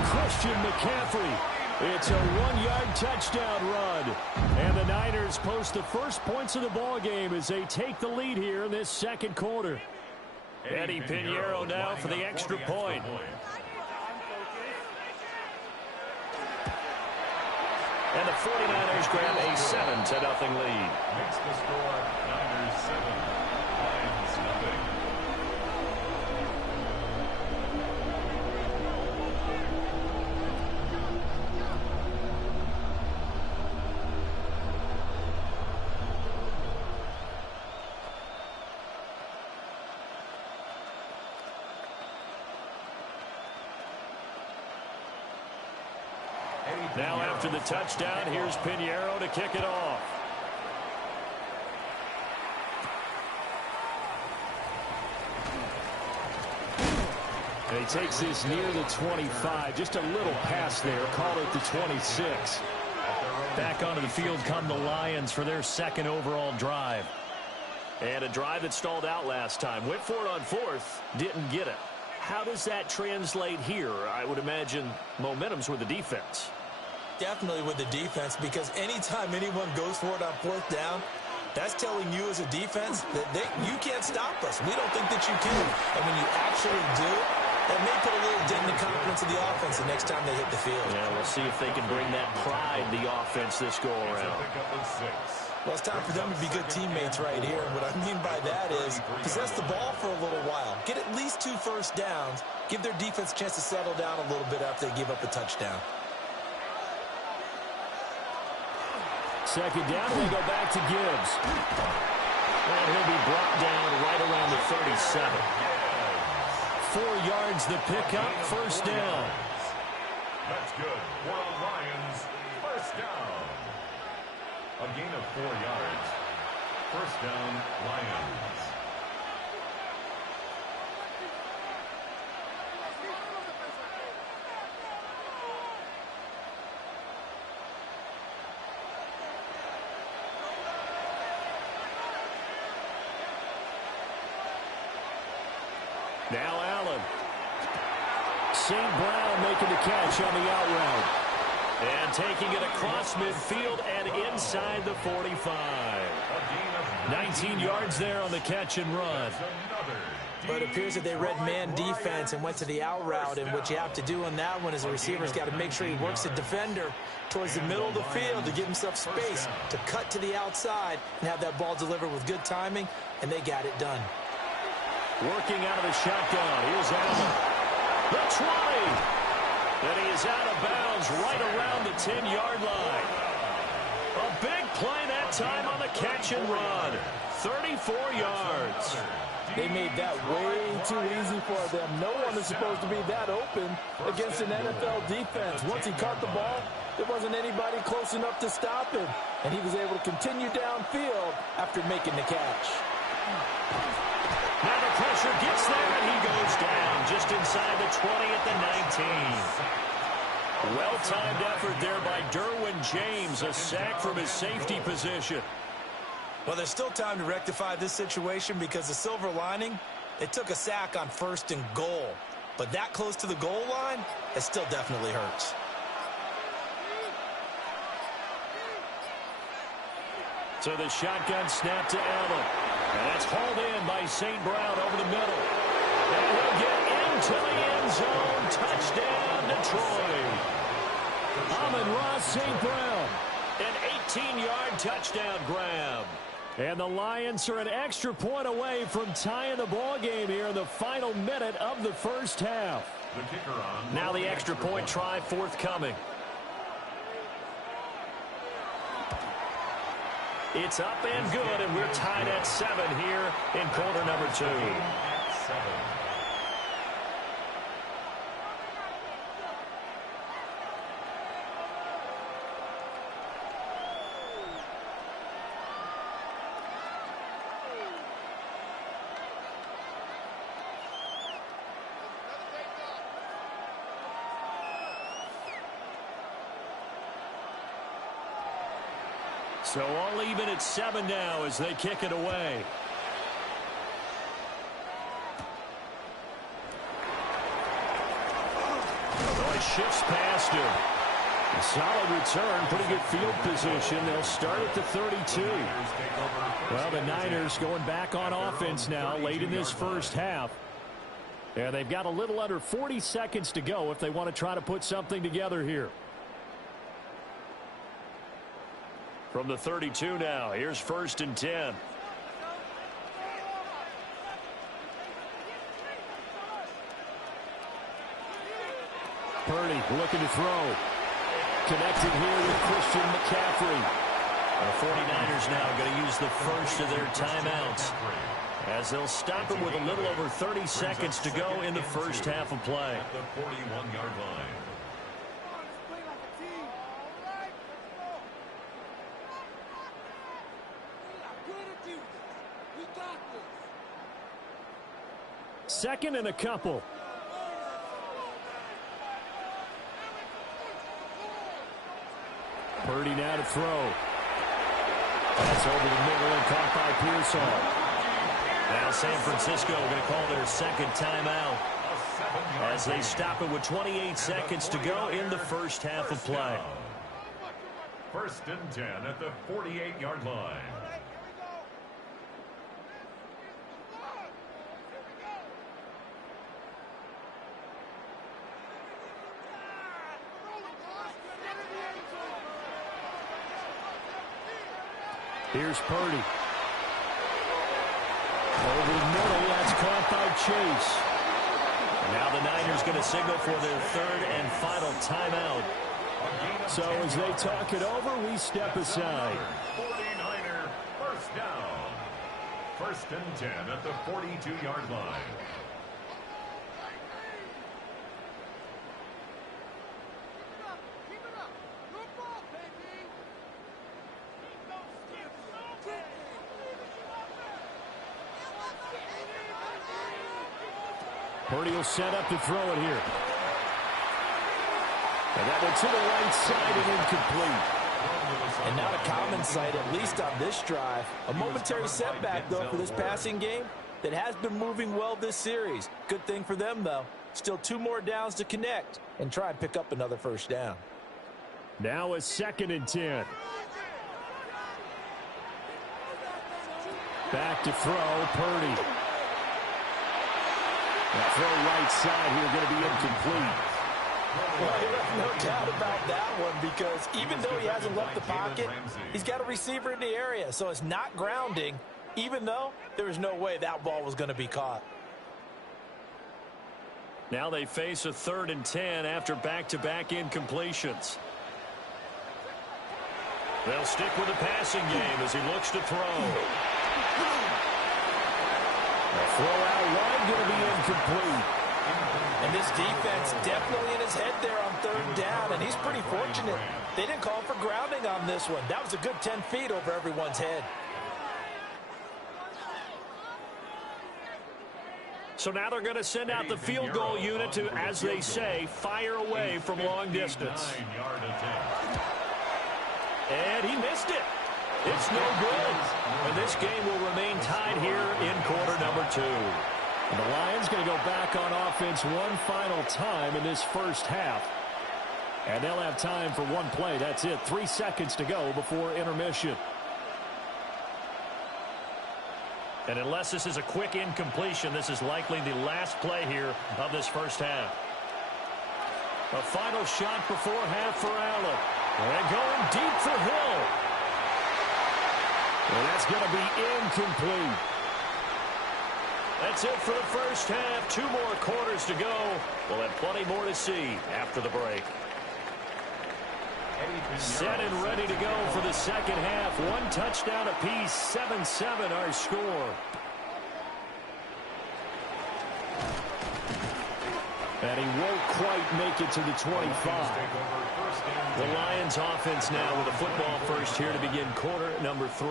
Christian McCaffrey. It's a 1-yard touchdown run. And the Niners post the first points of the ball game as they take the lead here in this second quarter. Eddie Pinheiro now for the extra point. And the 49ers grab a 7-0 lead. Makes the score Niners 7, Lions nothing. Now after the touchdown, here's Pinheiro to kick it off. And he takes this near the 25. Just a little pass there. Call it the 26. Back onto the field come the Lions for their second overall drive. And a drive that stalled out last time. Went for it on fourth. Didn't get it. How does that translate here? I would imagine momentum's with the defense. Definitely with the defense, because anytime anyone goes for it on fourth down, that's telling you as a defense that you can't stop us. We don't think that you can. And when you actually do, that may put a little dent in the confidence of the offense the next time they hit the field. Yeah, we'll see if they can bring that pride, the offense, this go-around. Well, it's time for them to be good teammates right here. And what I mean by that is possess the ball for a little while. Get at least 2 first downs. Give their defense a chance to settle down a little bit after they give up a touchdown. Second down, they go back to Gibbs. And he'll be brought down right around the 37. 4 yards the pickup, first down. That's good for the Lions. First down. A gain of 4 yards. First down, Lions. Now Allen. St. Brown making the catch on the out route. And taking it across midfield and inside the 45. 19 yards there on the catch and run. But it appears that they read man defense and went to the out route. And what you have to do on that one is the receiver's got to make sure he works the defender towards the middle of the field to give himself space to cut to the outside and have that ball delivered with good timing. And they got it done. Working out of the shotgun. Here's Allen. The 20. And he is out of bounds right around the 10-yard line. A big play that time on the catch and run. 34 yards. They made that way too easy for them. No one is supposed to be that open against an NFL defense. Once he caught the ball, there wasn't anybody close enough to stop him. And he was able to continue downfield after making the catch. Now the pressure gets there, and he goes down just inside the 20 at the 19. Well-timed effort there by Derwin James, a sack from his safety position. Well, there's still time to rectify this situation because the silver lining, they took a sack on 1st and goal. But that close to the goal line, it still definitely hurts. So the shotgun snap to Allen. And that's hauled in by St. Brown over the middle. And he'll get into the end zone. Touchdown, Detroit. Amon-Ra St. Brown. An 18-yard touchdown grab. And the Lions are an extra point away from tying the ball game here in the final minute of the first half. Now the extra point try forthcoming. It's up and good, and we're tied at 7 here in quarter number 2. So all even at 7 now as they kick it away. Oh, it shifts past him. A solid return, pretty good field position. They'll start at the 32. Well, the Niners going back on offense now late in this first half. And they've got a little under 40 seconds to go if they want to try to put something together here. From the 32 now, here's 1st and 10. Purdy looking to throw. Connecting here with Christian McCaffrey. The 49ers now going to use the first of their timeouts, as they'll stop it with a little over 30 seconds to go in the first half of play. At the 41-yard line. Second and a couple. Purdy now to throw. That's over the middle and caught by Pearsall. Now San Francisco going to call their second timeout as they stop it with 28 seconds to go in the first half of play. 1st and 10 at the 48-yard line. Here's Purdy. Over the middle, that's caught by Chase. And now the Niners going to signal for their third and final timeout. So as they talk it over, we step aside. 49er first down. 1st and 10 at the 42-yard line. Purdy will set up to throw it here. And that went to the right side and incomplete. And not a common sight, at least on this drive. A momentary setback, though, for this passing game that has been moving well this series. Good thing for them, though. Still 2 more downs to connect and try and pick up another first down. Now a 2nd and 10. Back to throw, Purdy. That throw right side here going to be incomplete. Well, no doubt about that one, because even though he hasn't left the pocket, he's got a receiver in the area, so it's not grounding, even though there was no way that ball was going to be caught. Now they face a 3rd and 10 after back-to-back incompletions. They'll stick with the passing game as he looks to throw. The throw out wide going to be incomplete. And this defense definitely in his head there on 3rd down, and he's pretty fortunate. They didn't call for grounding on this one. That was a good 10 feet over everyone's head. So now they're going to send out the field goal unit to, as they say, fire away from long distance. And he missed it. It's no good. And this game will remain tied here in quarter number 2. And the Lions going to go back on offense one final time in this first half. And they'll have time for one play. That's it. 3 seconds to go before intermission. And unless this is a quick incompletion, this is likely the last play here of this first half. A final shot before half for Allen. And going deep for Hill. And that's going to be incomplete. That's it for the first half. 2 more quarters to go. We'll have plenty more to see after the break. Set and ready to go for the second half. 1 touchdown apiece. 7-7 our score. And he won't quite make it to the 25. The Lions offense now with a football first here to begin quarter number 3.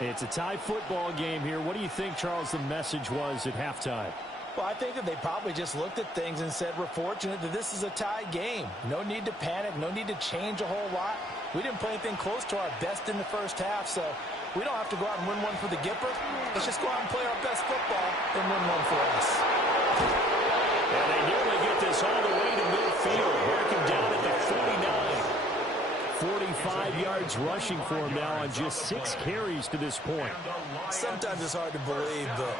It's a tie football game here. What do you think, Charles, the message was at halftime? Well, I think that they probably just looked at things and said, we're fortunate that this is a tie game. No need to panic. No need to change a whole lot. We didn't play anything close to our best in the first half, so we don't have to go out and win one for the Gipper. Let's just go out and play our best football and win one for us. And they nearly get this all the way to midfield. Working down at the 49. 45 yards rushing for him now on just 6 carries to this point. Sometimes it's hard to believe, but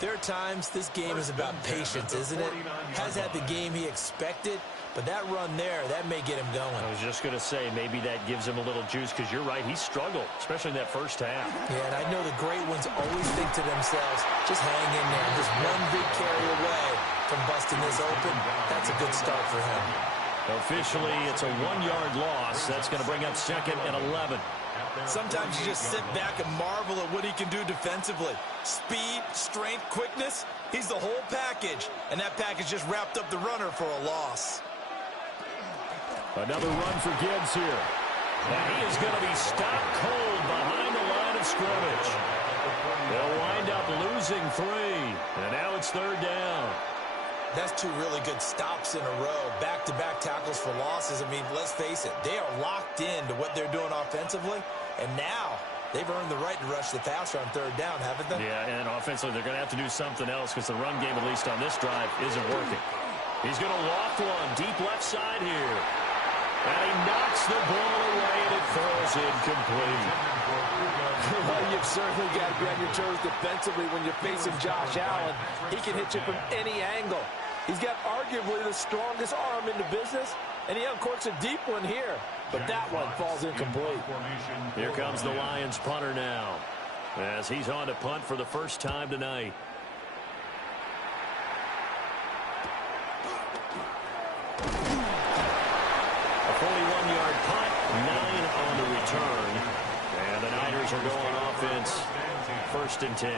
there are times this game is about patience, isn't it? Has had the game he expected, But that run there, that may get him going. I was just going to say, maybe that gives him a little juice, because you're right, he struggled, especially in that first half. Yeah, and I know the great ones always think to themselves, just hang in there. Just one big carry away from busting this open. That's a good start for him. Officially, it's a 1-yard loss. That's going to bring up 2nd and 11. Sometimes you just sit back and marvel at what he can do defensively. Speed, strength, quickness, he's the whole package. And that package just wrapped up the runner for a loss. Another run for Gibbs here. And he is going to be stopped cold behind the line of scrimmage. They'll wind up losing 3. And now it's 3rd down. That's 2 really good stops in a row. Back-to-back tackles for losses. I mean, let's face it, they are locked into what they're doing offensively. And now they've earned the right to rush the passer on 3rd down, haven't they? Yeah, and offensively, they're going to have to do something else because the run game, at least on this drive, isn't working. He's going to loft one deep left side here. And he knocks the ball away, and it falls incomplete. Well, you've certainly got to be on your toes defensively when you're facing Josh Allen. He can hit you from any angle. He's got arguably the strongest arm in the business, and he uncorks a deep one here. But that one falls incomplete. Here comes the Lions punter now, as he's on to punt for the first time tonight. A 41-yard punt, 9 on the return. And the Niners are going offense, 1st and 10.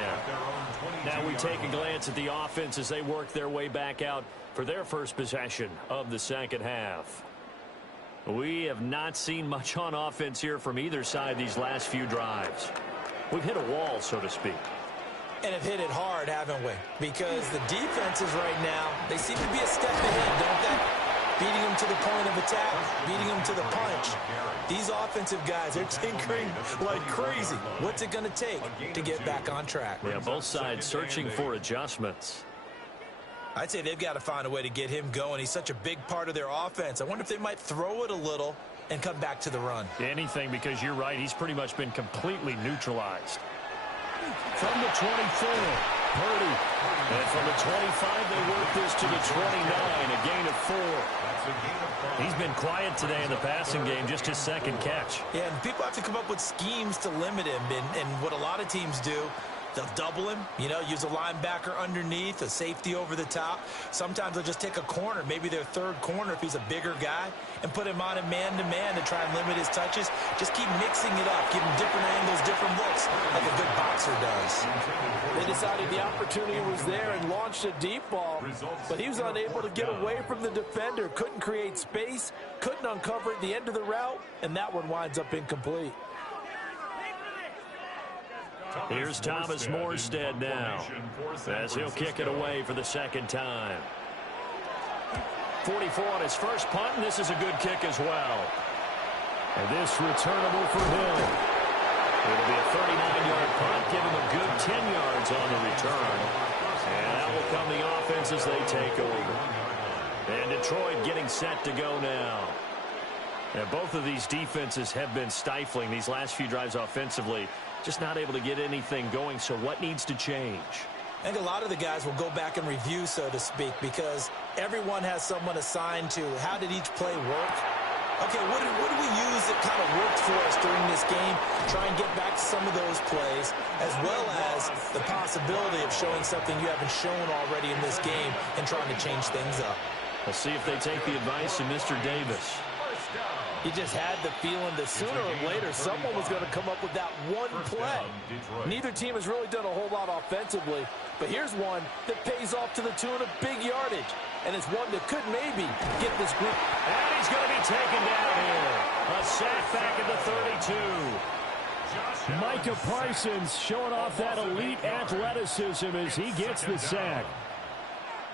Now we take a glance at the offense as they work their way back out for their first possession of the 2nd half. We have not seen much on offense here from either side these last few drives. We've hit a wall, so to speak. And have hit it hard, haven't we? Because the defenses right now, they seem to be a step ahead, don't they? Beating them to the point of attack, beating them to the punch. These offensive guys are tinkering like crazy. What's it going to take to get back on track? Yeah, both sides searching for adjustments. I'd say they've got to find a way to get him going. He's such a big part of their offense. I wonder if they might throw it a little and come back to the run. Anything, because you're right, he's pretty much been completely neutralized. From the 24, Purdy. And from the 25, they work this to the 29, a gain of 4. He's been quiet today in the passing game, just his 2nd catch. Yeah, and people have to come up with schemes to limit him. And what a lot of teams do, they'll double him, you know, use a linebacker underneath, a safety over the top. Sometimes they'll just take a corner, maybe their 3rd corner if he's a bigger guy, and put him on a man-to-man to try and limit his touches. Just keep mixing it up, give him different angles, different looks, like a good boxer does. They decided the opportunity was there and launched a deep ball, but he was unable to get away from the defender, couldn't create space, couldn't uncover at the end of the route, and that one winds up incomplete. Here's Thomas Morstead now, as he'll kick it away for the 2nd time. 44 on his first punt, and this is a good kick as well. And this returnable for Hill. It'll be a 39-yard punt, giving him a good 10 yards on the return. And that will come the offense as they take over. And Detroit getting set to go now. And both of these defenses have been stifling these last few drives offensively. Just not able to get anything going, so what needs to change? I think a lot of the guys will go back and review, so to speak, because everyone has someone assigned to how did each play work. Okay, what do we use that kind of worked for us during this game? Try and get back to some of those plays, as well as the possibility of showing something you haven't shown already in this game and trying to change things up. We'll see if they take the advice of Mr. Davis. He just had the feeling that sooner or later someone was going to come up with that one play. Neither team has really done a whole lot offensively, but here's one that pays off to the tune of big yardage, and it's one that could maybe get this group. And he's going to be taken down here. A sack back at the 32. Micah Parsons showing off that elite athleticism as he gets the sack.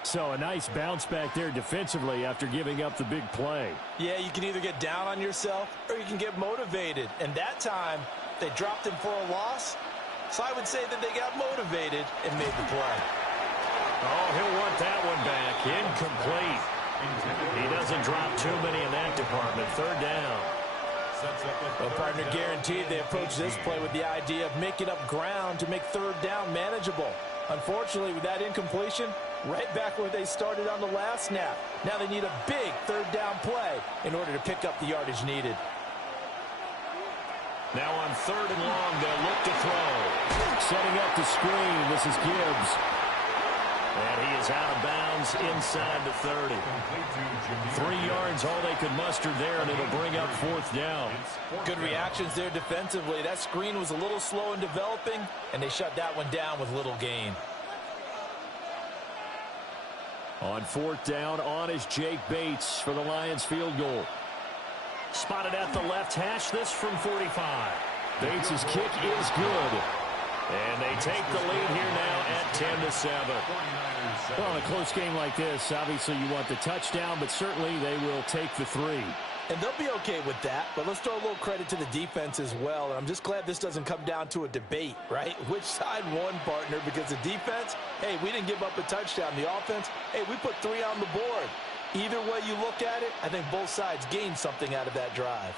So a nice bounce back there defensively after giving up the big play. Yeah, you can either get down on yourself or you can get motivated. And that time, they dropped him for a loss. So I would say that they got motivated and made the play. Oh, he'll want that one back. Incomplete. He doesn't drop too many in that department. 3rd down. Well, partner, guaranteed they approach this play with the idea of making up ground to make 3rd down manageable. Unfortunately, with that incompletion, right back where they started on the last snap. Now they need a big third down play in order to pick up the yardage needed. Now on 3rd and long, they'll look to throw. Setting up the screen, this is Gibbs. And he is out of bounds inside the 30. 3 yards, all they could muster there, and it'll bring up 4th down. Good reactions there defensively. That screen was a little slow in developing, and they shut that one down with little gain. On 4th down, on is Jake Bates for the Lions field goal. Spotted at the left hash, this from 45. Bates' kick is good. And they take the lead here now at 10-7. Well, in a close game like this, obviously you want the touchdown, but certainly they will take the 3. And they'll be okay with that, but let's throw a little credit to the defense as well. And I'm just glad this doesn't come down to a debate, right? Which side won, partner? Because the defense, hey, we didn't give up a touchdown. The offense, hey, we put 3 on the board. Either way you look at it, I think both sides gained something out of that drive.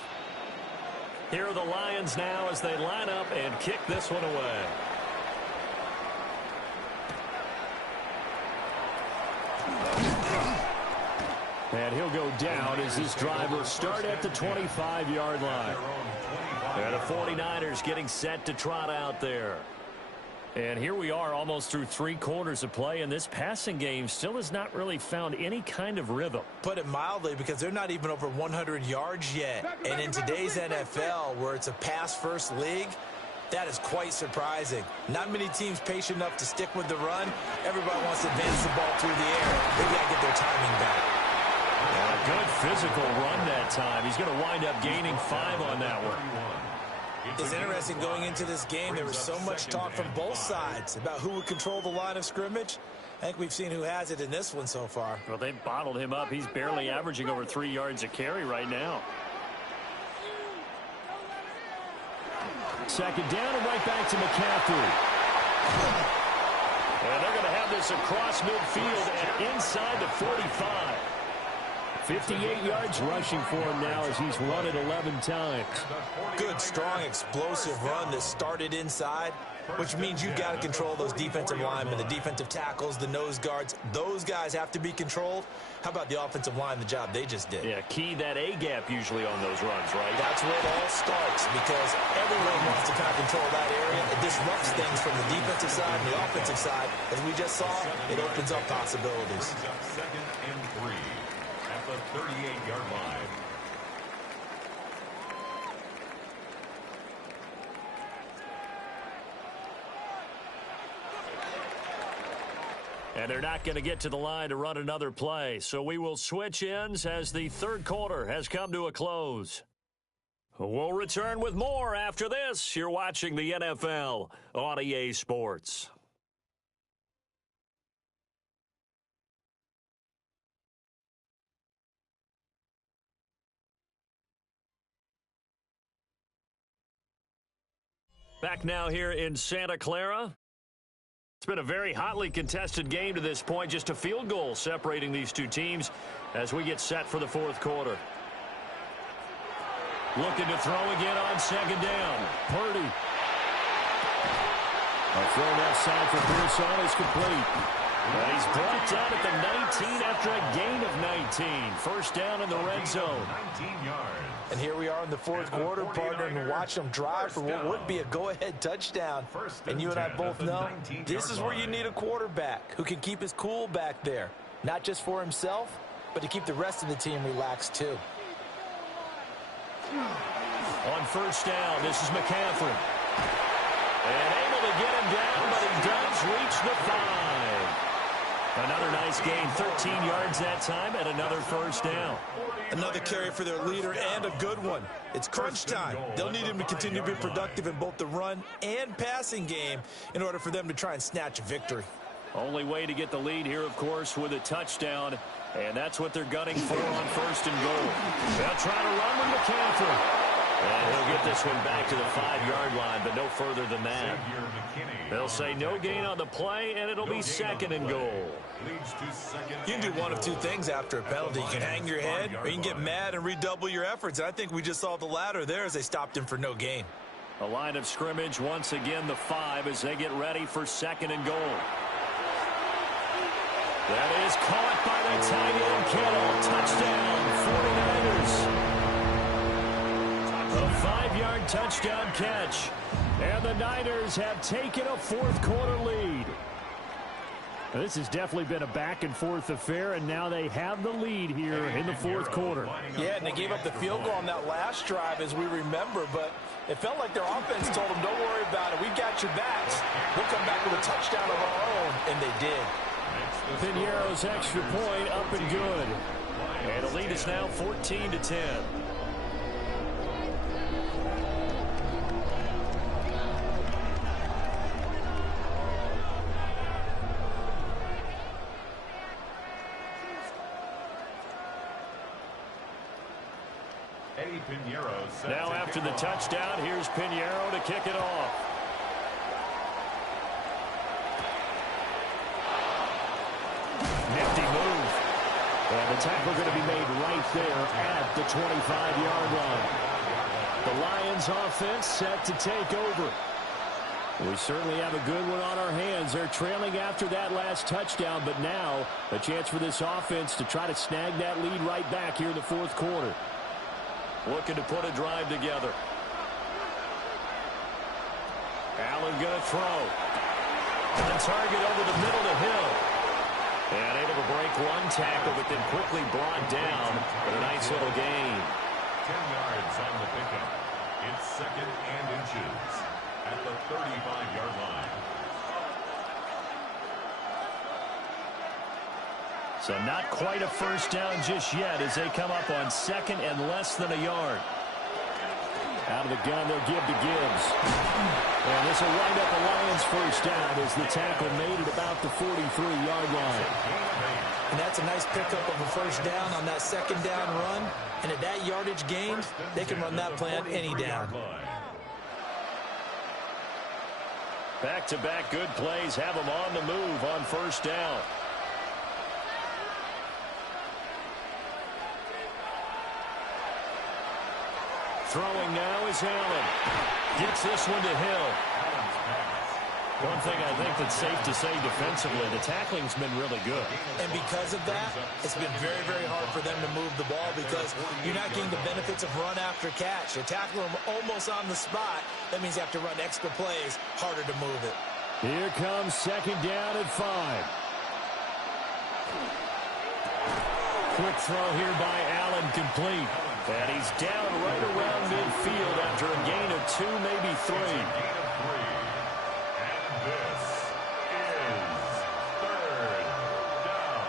Here are the Lions now as they line up and kick this one away. And he'll go down as this drive will start at the 25-yard line. And the 49ers getting set to trot out there. And here we are almost through 3 quarters of play, and this passing game still has not really found any kind of rhythm. Put it mildly, because they're not even over 100 yards yet. And in today's NFL, where it's a pass-first league, that is quite surprising. Not many teams patient enough to stick with the run. Everybody wants to advance the ball through the air. They got to get their timing back. A good physical run that time. He's going to wind up gaining 5 on that one. It's interesting going into this game. There was so much talk from both sides about who would control the line of scrimmage. I think we've seen who has it in this one so far. Well, they've bottled him up. He's barely averaging over 3 yards a carry right now. 2nd down and right back to McCaffrey. And they're going to have this across midfield and inside the 45. 58 yards rushing for him now as he's run it 11 times. Good, strong, explosive run that started inside, which means you've got to control those defensive linemen, the defensive tackles, the nose guards. Those guys have to be controlled. How about the offensive line, the job they just did? Yeah, key that A-gap usually on those runs, right? That's where it all starts, because everyone wants to kind of control that area. It disrupts things from the defensive side and the offensive side. As we just saw, it opens up possibilities. 2nd and 3 at the 38-yard line. And they're not going to get to the line to run another play. So we will switch ends as the 3rd quarter has come to a close. We'll return with more after this. You're watching the NFL on EA Sports. Back now here in Santa Clara. It's been a very hotly contested game to this point. Just a field goal separating these two teams as we get set for the 4th quarter. Looking to throw again on 2nd down. Purdy. A throw left side for Pearson is complete. And he's brought down at the 19 after a gain of 19. 1st down in the red zone. 19 yards. And here we are in the 4th quarter, partner, and watch them drive for what would be a go-ahead touchdown. And you and I both know this is where you need a quarterback who can keep his cool back there. Not just for himself, but to keep the rest of the team relaxed too. On 1st down, this is McCaffrey. And able to get him down, but he does reach the 5. Another nice gain, 13 yards that time, and another 1st down. Another carry for their leader, and a good one. It's crunch time. They'll need him to continue to be productive in both the run and passing game in order for them to try and snatch a victory. Only way to get the lead here, of course, with a touchdown, and that's what they're gunning for on 1st and goal. They'll try to run with McCaffrey. And he'll get this one back to the 5-yard line, but no further than that. They'll say no gain on the play, and it'll be 2nd and goal. You can do one of two things after a penalty. You can hang your head, or you can get mad and redouble your efforts. And I think we just saw the latter there as they stopped him for no gain. A line of scrimmage, once again the 5 as they get ready for 2nd and goal. That is caught by the tight end, Kittle. Touchdown, 49ers. A 5-yard touchdown catch. And the Niners have taken a fourth-quarter lead. This has definitely been a back-and-forth affair, and now they have the lead here in the fourth quarter. Yeah, and they gave up the field goal on that last drive, as we remember, but it felt like their offense told them, don't worry about it. We got your backs. We'll come back with a touchdown of our own, and they did. Piñeiro's extra point up and good. And the lead is now 14-10. Now after the touchdown, here's Piñeiro to kick it off. Nifty move. And the tackle going to be made right there at the 25-yard line. The Lions offense set to take over. We certainly have a good one on our hands. They're trailing after that last touchdown, but now a chance for this offense to try to snag that lead right back here in the fourth quarter. Looking to put a drive together. Allen going to throw. On target over the middle to Hill. And able to break one tackle, but then quickly brought down with a nice little gain. 10 yards on the pickup. It's 2nd and inches at the 35-yard line. So not quite a first down just yet as they come up on 2nd and less than a yard. Out of the gun, they'll give to Gibbs. And this will wind up a Lions first down as the tackle made it about the 43-yard line. And that's a nice pickup of a first down on that 2nd down run. And at that yardage gained, they can run that play on any down. Back-to-back good plays have them on the move on first down. Throwing now is Allen. Gets this one to Hill. One thing I think that's safe to say defensively, the tackling's been really good. And because of that, it's been very, very hard for them to move the ball because you're not getting the benefits of run after catch. You're tackling them almost on the spot. That means you have to run extra plays, harder to move it. Here comes 2nd down at 5. Quick throw here by Allen, complete. And he's down right around midfield after a gain of 2, maybe 3. And this is 3rd down.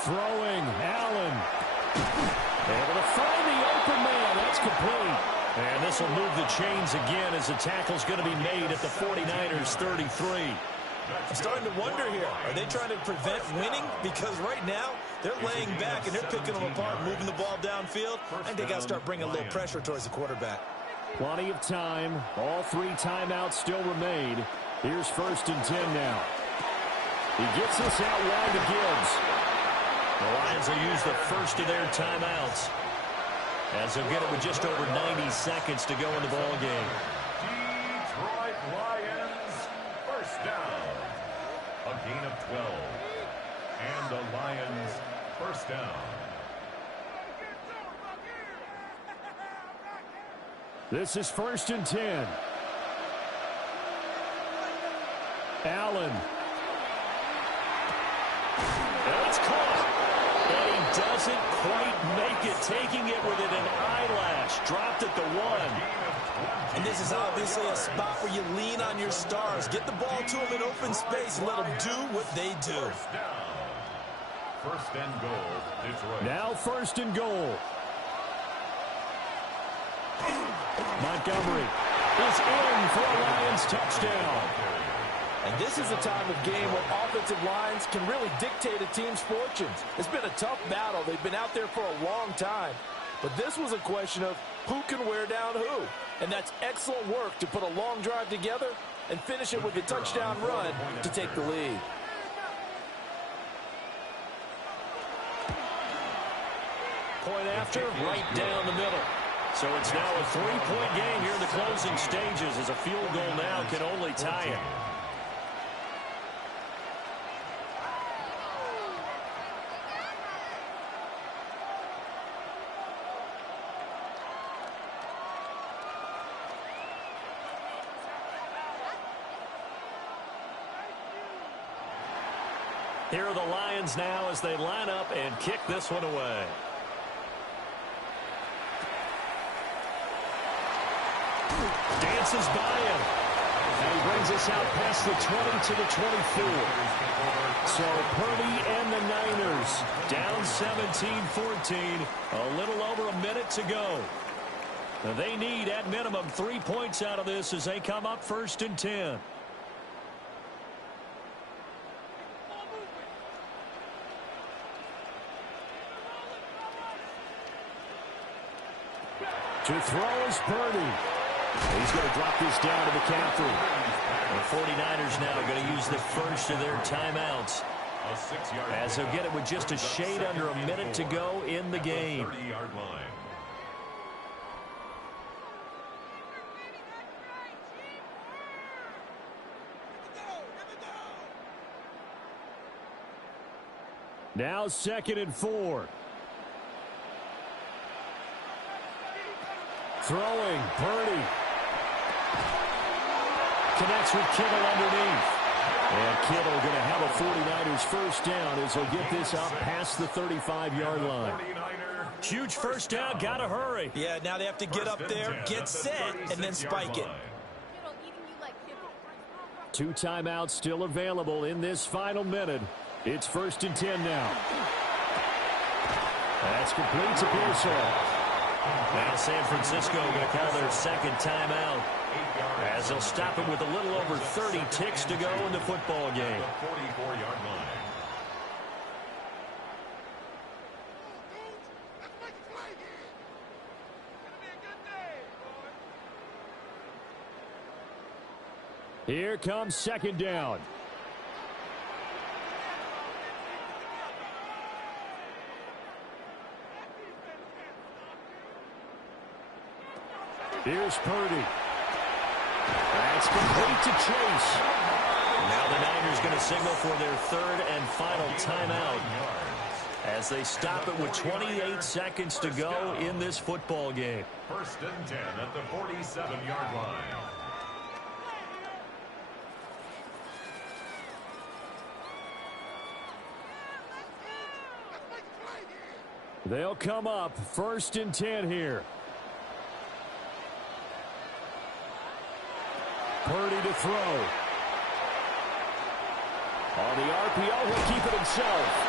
Throwing, Allen. Able to find the open man. That's complete. And this will move the chains again as the tackle's going to be made at the 49ers 33. I'm starting to wonder here. Are they trying to prevent winning? Because right now, they're laying back and they're picking them apart, moving the ball downfield. I think they got to start bringing a little pressure towards the quarterback. Plenty of time. All 3 timeouts still remain. Here's 1st and 10 now. He gets this out wide to Gibbs. The Lions will use the first of their timeouts as they'll get it with just over 90 seconds to go in the ball game. Detroit Lions, first down. A gain of 12. And the Lions, first down. This is 1st and 10. Allen. And it's caught. And he doesn't quite make it, taking it within an eyelash. Dropped at the 1. And this is obviously a spot where you lean on your stars. Get the ball to them in open space and let them do what they do. First and goal, Detroit. Now 1st and goal. Montgomery is in for a Lions touchdown. And this is a time of game where offensive lines can really dictate a team's fortunes. It's been a tough battle. They've been out there for a long time. But this was a question of who can wear down who. And that's excellent work to put a long drive together and finish it with a touchdown run to take the lead. Point after, right down the middle. So it's now a 3-point game here in the closing stages as a field goal now can only tie it. Here are the Lions now as they line up and kick this one away. Dances by him. And he brings us out past the 20 to the 24. So Purdy and the Niners down 17-14. A little over a minute to go. Now they need at minimum 3 points out of this as they come up 1st and 10. To throw is Purdy. He's going to drop this down to McCaffrey. The 49ers now going to use the first of their timeouts as they'll get it with just a shade under a minute to go in the game. 30-yard line. Now 2nd and 4. Throwing, Purdy. Connects with Kittle underneath. And Kittle going to have a 49ers first down as he'll get this up past the 35-yard line. Huge first down, got to hurry. Yeah, now they have to get up there, get set, and then spike it. 2 timeouts still available in this final minute. It's 1st and 10 now. That's complete to Pearsall. Now San Francisco going to call their 2nd timeout as they'll stop it with a little over 30 ticks to go in the football game. 44-yard line. Here comes 2nd down. Here's Purdy. That's complete to Chase. Now the Niners going to signal for their 3rd and final timeout as they stop it with 28 seconds to go in this football game. 1st and 10 at the 47-yard line. They'll come up 1st and 10 here. Purdy to throw. On the RPO, he'll keep it himself.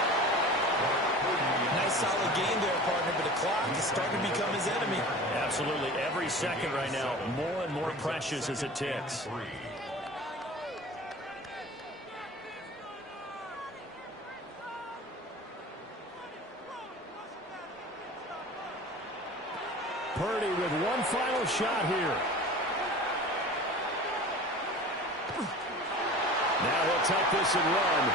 Nice solid game there, partner, but the clock is starting to become his enemy. Absolutely. Every second right now, more and more precious as it ticks. Purdy with one final shot here. Now he'll take this and run.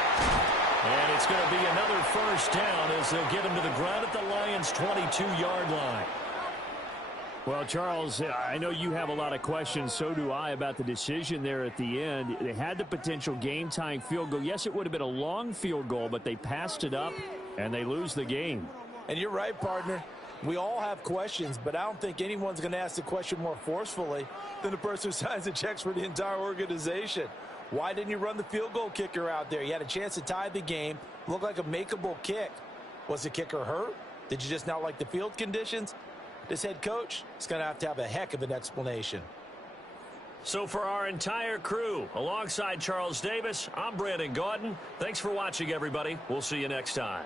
And it's going to be another first down as they'll get him to the ground at the Lions' 22-yard line. Well, Charles, I know you have a lot of questions. So do I about the decision there at the end. They had the potential game-tying field goal. Yes, it would have been a long field goal, but they passed it up, and they lose the game. And you're right, partner. We all have questions, but I don't think anyone's going to ask the question more forcefully than the person who signs the checks for the entire organization. Why didn't you run the field goal kicker out there? You had a chance to tie the game. Looked like a makeable kick. Was the kicker hurt? Did you just not like the field conditions? This head coach is going to have a heck of an explanation. So for our entire crew, alongside Charles Davis, I'm Brandon Gaudin. Thanks for watching, everybody. We'll see you next time.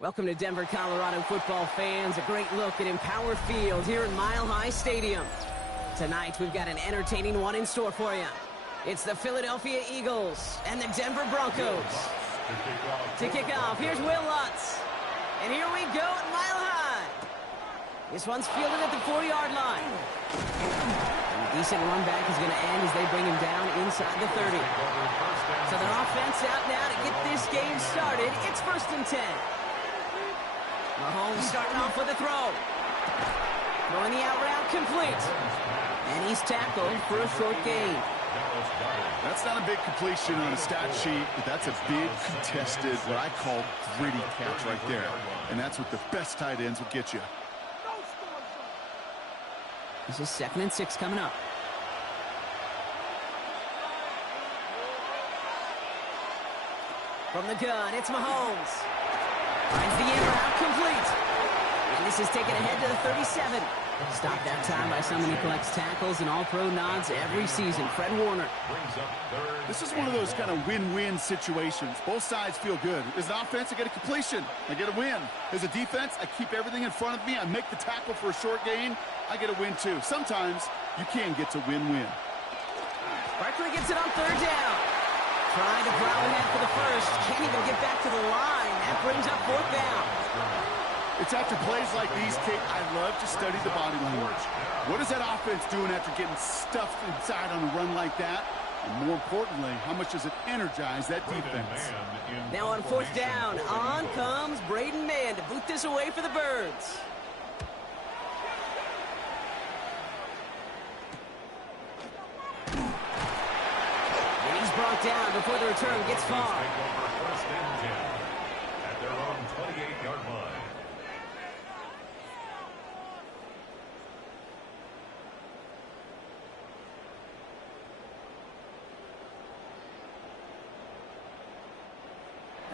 Welcome to Denver, Colorado football fans. A great look at Empower Field here in Mile High Stadium. Tonight, we've got an entertaining one in store for you. It's the Philadelphia Eagles and the Denver Broncos. To kick off, here's Will Lutz. And here we go at Mile High. This one's fielded at the 4-yard line. And a decent run back is going to end as they bring him down inside the 30. So their offense out now to get this game started. It's 1st and 10. Mahomes starting off with a throw. Throwing the out route complete. And he's tackled for a short gain. That's not a big completion on a stat sheet, but that's a big contested, what I call gritty catch right there. And that's what the best tight ends will get you. This is 2nd and 6 coming up. From the gun, it's Mahomes. Finds the in route complete. And this is taken ahead to the 37. Stopped that time by someone who collects tackles and all-pro nods every season, Fred Warner. This is one of those kind of win-win situations. Both sides feel good. As an offense, I get a completion. I get a win. As a defense, I keep everything in front of me. I make the tackle for a short gain. I get a win, too. Sometimes you can get to win-win. Barkley gets it on 3rd down. Trying to plow ahead for the first. Can't even get back to the line. That brings up 4th down. It's after plays like these, Kate, I love to study the body language. What is that offense doing after getting stuffed inside on a run like that? And more importantly, how much does it energize that defense? Now on 4th down, on comes Braden Mann to boot this away for the Birds. And he's brought down before the return gets far. At their own 28-yard line.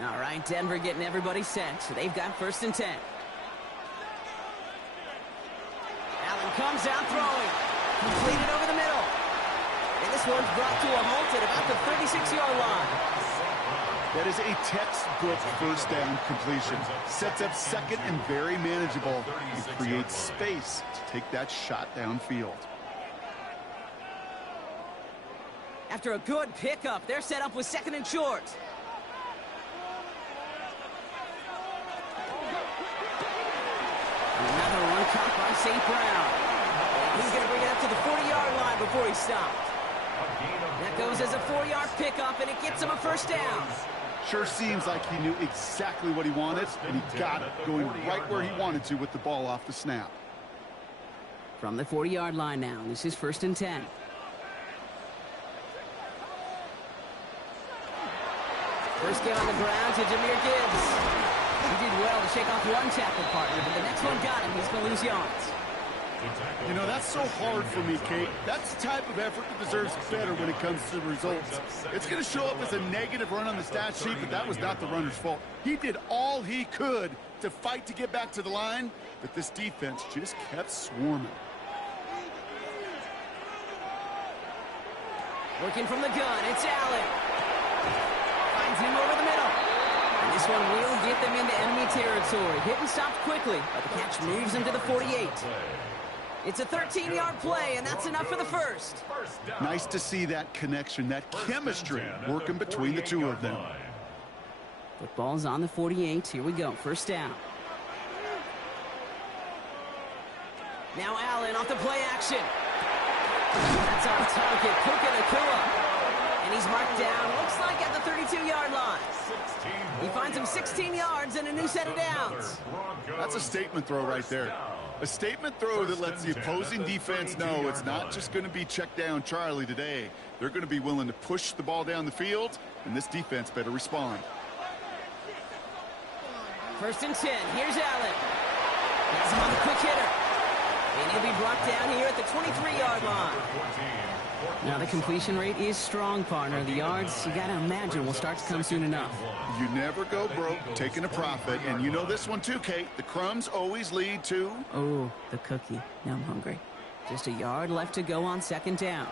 All right, Denver getting everybody set. So they've got 1st and 10. Allen comes out throwing. Completed over the middle. And this one's brought to a halt at about the 36-yard line. That is a textbook 1st down completion. Sets up 2nd and very manageable. It creates space to take that shot downfield. After a good pickup, they're set up with 2nd and short. Another one caught by St. Brown. He's going to bring it up to the 40-yard line before he's stopped. That goes as a 4-yard pickup, and it gets him a 1st down. Sure seems like he knew exactly what he wanted, and he got it, going right where he wanted to with the ball off the snap. From the 40-yard line now, this is 1st and 10. First get on the ground to Jahmyr Gibbs. He did well to shake off one tackle partner, but the next one got him. He's going to lose yards. You know, that's so hard for me, Kate. That's the type of effort that deserves better when it comes to the results. It's going to show up as a negative run on the stat sheet, but that was not the runner's fault. He did all he could to fight to get back to the line, but this defense just kept swarming. Working from the gun, it's Allen. Finds him over the middle. And this one will get them into enemy territory. Hit and stopped quickly, but the catch moves him to the 48. It's a 13-yard play, and that's enough for the first. Nice to see that connection, that chemistry working between the two of them. Football's on the 48. Here we go. 1st down. Now Allen off the play action. That's on target. Puka Nacua. And he's marked down, looks like at the 32-yard line. He finds him 16 yards and a new set of downs. That's a statement throw right there. A statement throw that lets the opposing defense know it's not just going to be check down Charlie today. They're going to be willing to push the ball down the field, and this defense better respond. 1st and 10. Here's Allen. Has him on the quick hitter. And he'll be brought down here at the 23-yard line. Now the completion rate is strong, partner. The yards, you got to imagine, will start to come soon enough. You never go broke taking a profit, and you know this one too, Kate. The crumbs always lead to... Oh, the cookie. Now I'm hungry. Just a yard left to go on 2nd down.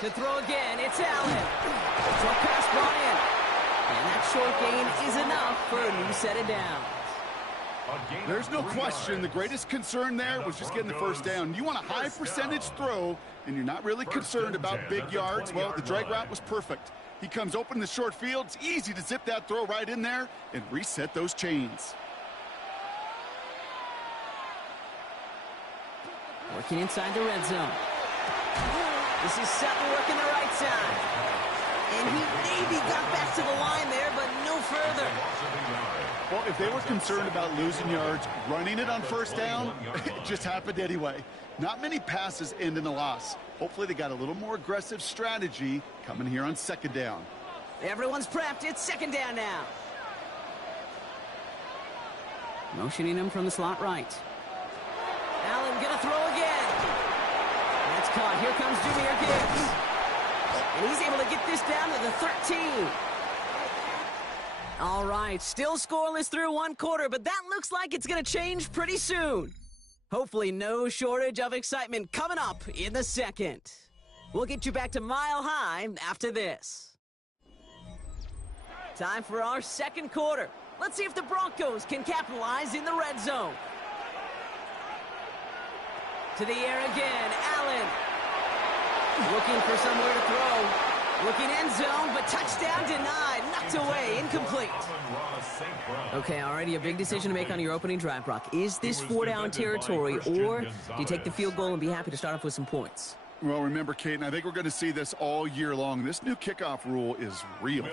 To throw again, it's Allen. Throw pass brought in. And that short gain is enough for a new set of downs. There's no question the greatest concern there was just getting the first down. You want a high percentage throw, and you're not really concerned about big yards. Well, the drag route was perfect. He comes open in the short field. It's easy to zip that throw right in there and reset those chains. Working inside the red zone. This is Sutton working the right side. And he maybe got back to the line there, but no further. Well, if they were concerned about losing yards, running it on first down, it just happened anyway. Not many passes end in a loss. Hopefully they got a little more aggressive strategy coming here on second down. Everyone's prepped. It's second down now. Motioning him from the slot right. Allen gonna throw again. That's caught. Here comes Jahmyr Gibbs. And he's able to get this down to the 13. All right, still scoreless through one quarter, but that looks like it's going to change pretty soon. Hopefully no shortage of excitement coming up in the second. We'll get you back to Mile High after this. Time for our second quarter. Let's see if the Broncos can capitalize in the red zone. To the air again, Allen. Looking for somewhere to throw. Looking end zone, but touchdown denied. Knocked away, incomplete. Okay, already a big decision to make on your opening drive, Brock. Is this 4-down territory, or do you take the field goal and be happy to start off with some points? Well, remember, Kate, and I think we're going to see this all year long. This new kickoff rule is real.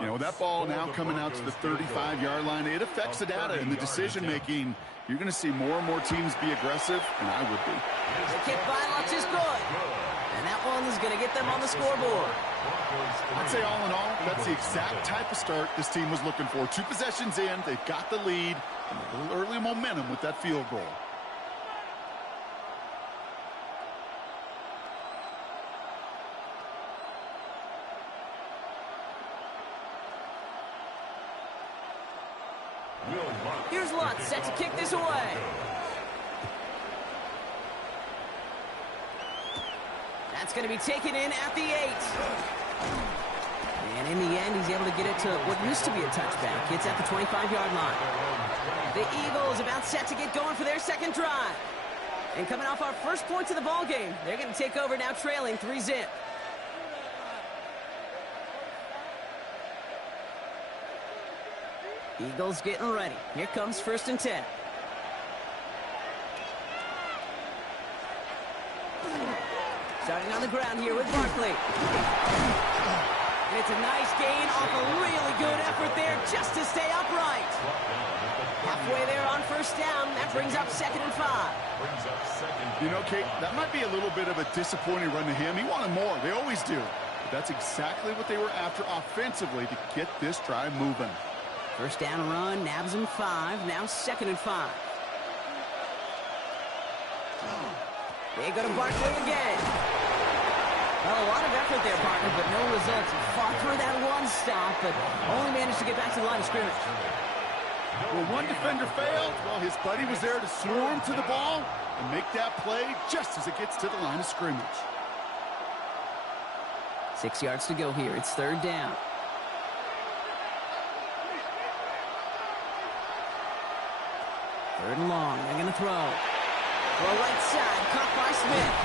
You know, that ball now coming out to the 35-yard line, it affects the data and the decision-making. You're going to see more and more teams be aggressive, and I would be. The kick by Lutz is good. And that one's going to get them on the scoreboard. I'd say all in all, that's the exact type of start this team was looking for. 2 possessions in, they've got the lead, and a little early momentum with that field goal. Here's Lutz, set to kick this away. That's going to be taken in at the 8. And in the end, he's able to get it to what used to be a touchback. It's at the 25-yard line. The Eagles about set to get going for their second drive. And coming off our first points of the ball game, they're going to take over now trailing 3-zip. Eagles getting ready. Here comes 1st and 10. Starting on the ground here with Barkley. And it's a nice gain off a really good effort there just to stay upright. Halfway there on 1st down. That brings up 2nd and 5. You know, Kate, that might be a little bit of a disappointing run to him. He wanted more. They always do. But that's exactly what they were after offensively to get this drive moving. 1st down run, nabs him 5. Now 2nd and 5. They go to Barkley again. Well, a lot of effort there, partner, but no results. He fought through that one stop, but only managed to get back to the line of scrimmage. Well, one defender failed. Well, his buddy was there to swarm to the ball and make that play just as it gets to the line of scrimmage. 6 yards to go here. It's 3rd down. Third and long. They're going to throw. Throw right side. Caught by Smith.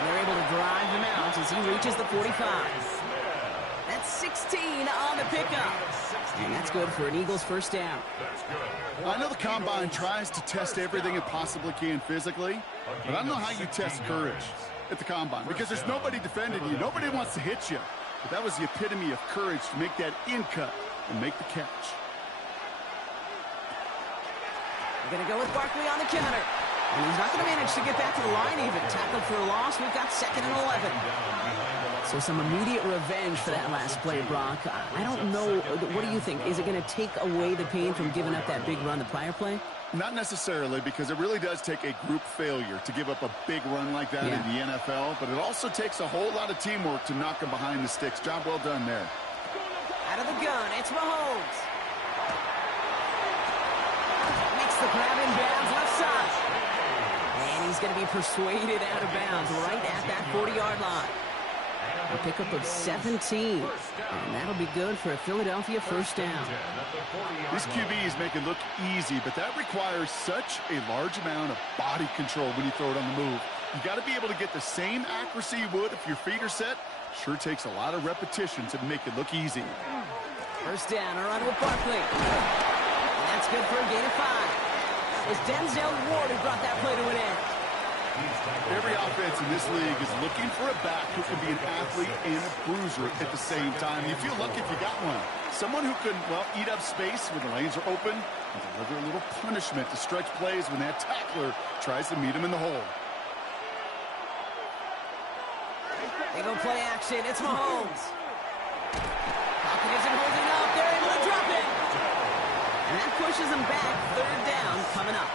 And they're able to drive him out as he reaches the 45. That's 16 on the pickup. And that's good for an Eagles 1st down. I know the Combine tries to test everything it possibly can physically, but I don't know how you test courage at the Combine because there's nobody defending you. Nobody wants to hit you. But that was the epitome of courage to make that in cut and make the catch. They're going to go with Barkley on the counter. And he's not going to manage to get back to the line even. Tackled for a loss. We've got 2nd and 11. So some immediate revenge for that last play, Brock. I don't know. What do you think? Is it going to take away the pain from giving up that big run the prior play? Not necessarily, because it really does take a group failure to give up a big run like that in the NFL. But it also takes a whole lot of teamwork to knock him behind the sticks. Job well done there. Out of the gun, it's Mahomes. Makes the grab in bounds left side. And he's going to be persuaded out of bounds right at that 40-yard line. A pickup of 17. And that'll be good for a Philadelphia first down. This QB is making it look easy, but that requires such a large amount of body control when you throw it on the move. You got to be able to get the same accuracy you would if your feet are set. Sure takes a lot of repetition to make it look easy. First down, a run with Barkley. And that's good for a gain of 5. It's Denzel Ward who brought that play to an end. Every offense in this league is looking for a back who can be an athlete and a bruiser at the same time. You feel lucky if you got one. Someone who can, well, eat up space when the lanes are open and deliver a little punishment to stretch plays when that tackler tries to meet him in the hole. They go play action. It's Mahomes. Pocket isn't holding up. They're able to drop it. And that pushes them back. Third down coming up.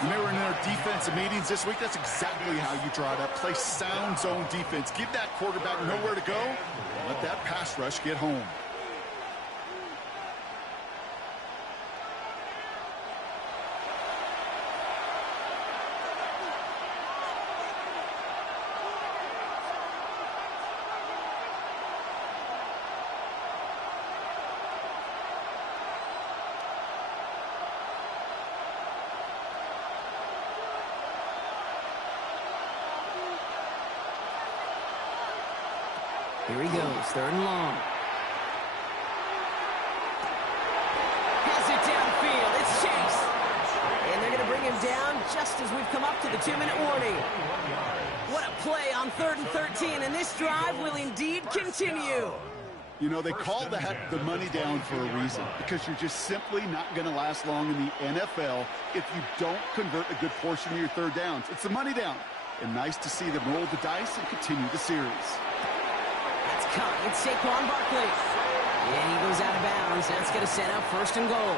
When they were in their defensive meetings this week, that's exactly how you draw it up. Play sound zone defense. Give that quarterback nowhere to go. Let that pass rush get home. Here he goes, third and long. Has it downfield, it's Chase. And they're going to bring him down just as we've come up to the 2-minute warning. What a play on 3rd and 13, and this drive will indeed continue. You know, they call that the money down for a reason, because you're just simply not going to last long in the NFL if you don't convert a good portion of your third downs. It's the money down. And nice to see them roll the dice and continue the series. Caught. It's Saquon Barkley. And he goes out of bounds. That's going to set up 1st and goal.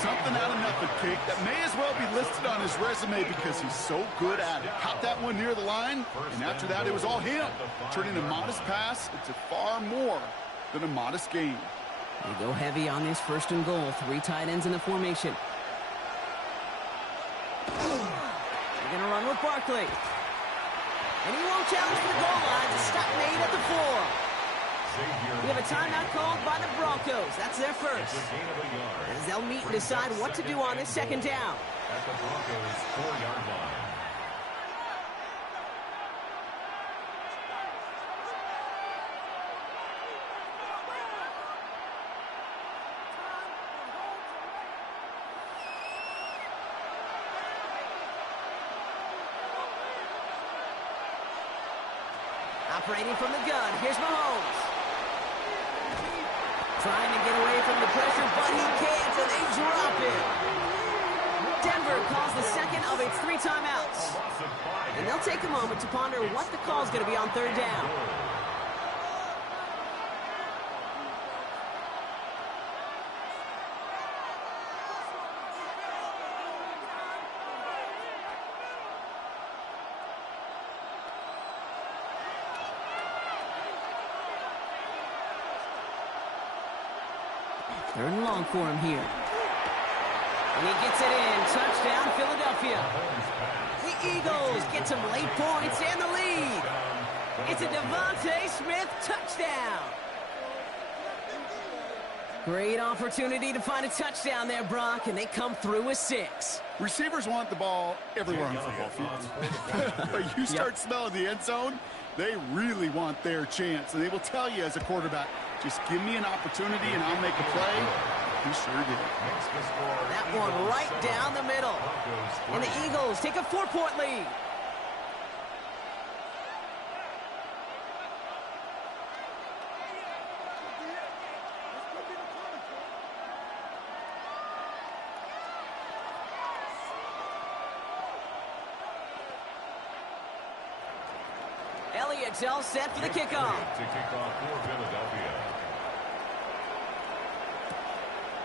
Something out of nothing, Kick, that may as well be listed on his resume because he's so good at it. Caught that one near the line, and after that it was all him. Turning a modest pass into far more than a modest gain. They go heavy on this 1st and goal. 3 tight ends in the formation. They're going to run with Barkley. And he won't challenge for the goal line. It's a stop made at the 4. We have a timeout called by the Broncos. That's their first. As they'll meet and decide what to do on this 2nd down. At the Broncos' 4-yard line. Operating from the gun, here's Mahomes. Trying to get away from the pressure, but he can't, and they drop it. Denver calls the second of its 3 timeouts. And they'll take a moment to ponder what the call is going to be on 3rd down. Third and long for him here. And he gets it in. Touchdown, Philadelphia. The Eagles get some late points and the lead. It's a Devontae Smith touchdown. Great opportunity to find a touchdown there, Brock, and they come through with 6. Receivers want the ball everywhere on the football field. But you start smelling the end zone, they really want their chance. And they will tell you as a quarterback, just give me an opportunity and I'll make a play. He sure did. That one right down the middle. And the Eagles take a 4-point lead. Elliott's all set for the kickoff. To kick off for Philadelphia.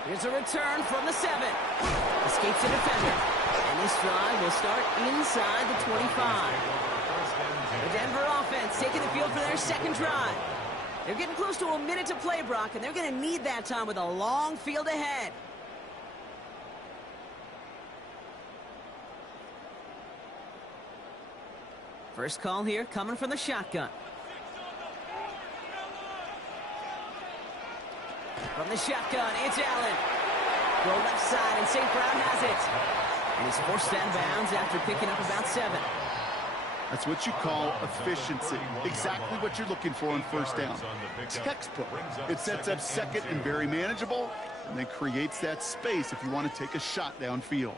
Here's a return from the 7. Escapes the defender. And this drive will start inside the 25. The Denver offense taking the field for their 2nd drive. They're getting close to a minute to play, Brock, and they're going to need that time with a long field ahead. First call here coming from the shotgun. From the shotgun, it's Allen. Go left side, and St. Brown has it. And he's forced out of bounds after picking up about 7. That's what you call efficiency. Exactly what you're looking for on first down. Textbook. It sets up second and very manageable, and then creates that space if you want to take a shot downfield.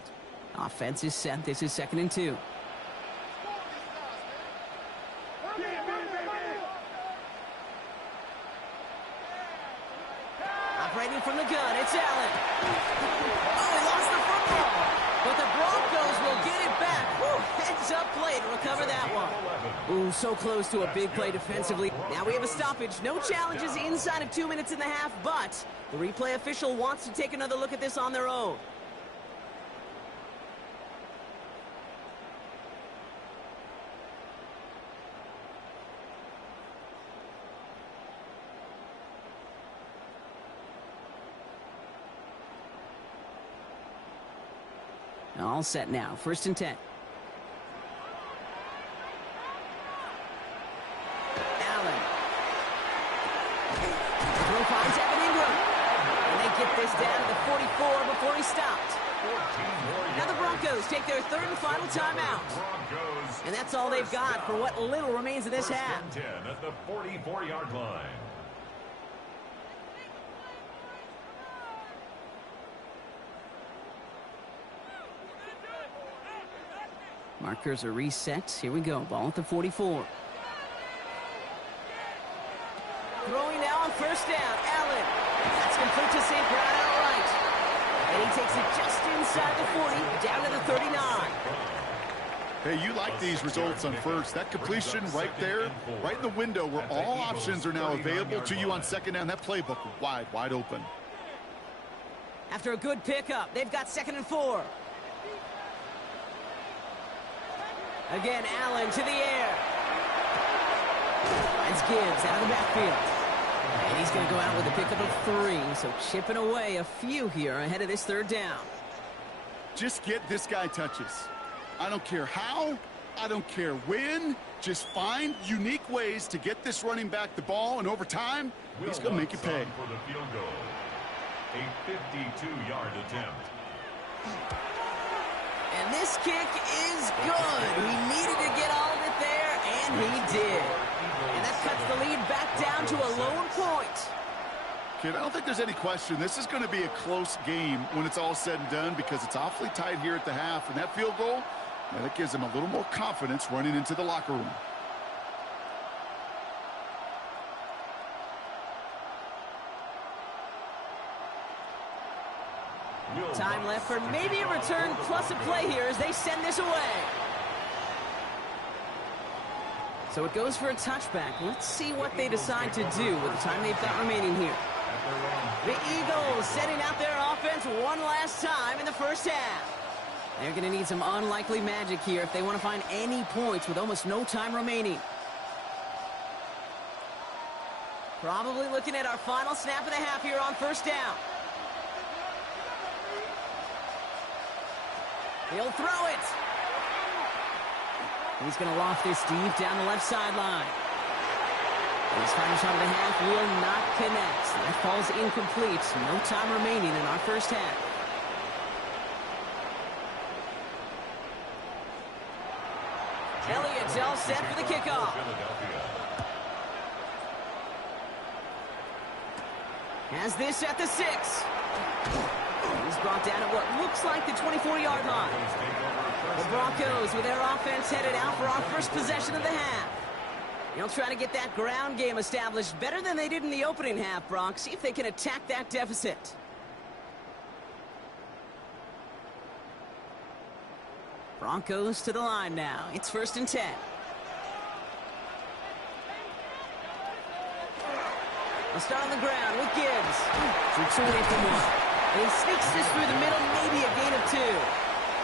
Offense is set. This is 2nd and 2. Operating from the gun, it's Allen. Oh, he lost the football. But the Broncos will get it back. Woo, heads up play to recover that one. Ooh, so close to a big play defensively. Now we have a stoppage. No challenges inside of 2 minutes and a half, but the replay official wants to take another look at this on their own. All set now. 1st and 10. Allen. Throw finds Evan Ingram. And they get this down to the 44 before he stopped. Now the Broncos take their 3rd and final timeout. And that's all they've got for what little remains of this half. 10 at the 44-yard line. Markers are reset. Here we go. Ball at the 44. Throwing now on 1st down. Allen. That's complete to St. Brown outright. And he takes it just inside the 40, down to the 39. Hey, you like these results on first. That completion right there, right in the window where all options are now available to you on 2nd down. That playbook wide open. After a good pickup, they've got 2nd and 4. Again, Allen to the air. Finds Gibbs out of the backfield. And he's going to go out with a pickup of 3. So chipping away a few here ahead of this 3rd down. Just get this guy touches. I don't care how. I don't care when. Just find unique ways to get this running back the ball. And over time, he's going to make you pay. For the field goal. A 52-yard attempt. And this kick is good. He needed to get all of it there, and he did. And that cuts the lead back down to a lone point. Kid, I don't think there's any question. This is going to be a close game when it's all said and done because it's awfully tight here at the half. And that field goal, that gives him a little more confidence running into the locker room. Time left for maybe a return plus a play here as they send this away. So it goes for a touchback. Let's see what they decide to do with the time they've got remaining here. The Eagles setting out their offense one last time in the 1st half. They're going to need some unlikely magic here if they want to find any points with almost no time remaining. Probably looking at our final snap of the half here on 1st down. He'll throw it. He's going to loft this deep down the left sideline. His final shot of the half will not connect. That falls incomplete. No time remaining in our 1st half. Elliott's all set for the kickoff. Has this at the 6. He's brought down at what looks like the 24-yard line. The Broncos with their offense headed out for our first possession of the half. They'll try to get that ground game established better than they did in the opening half, Brock. See if they can attack that deficit. Broncos to the line now. It's 1st and 10. They'll start on the ground with Gibbs. Tricks away from one. And he sneaks this through the middle, maybe a gain of 2.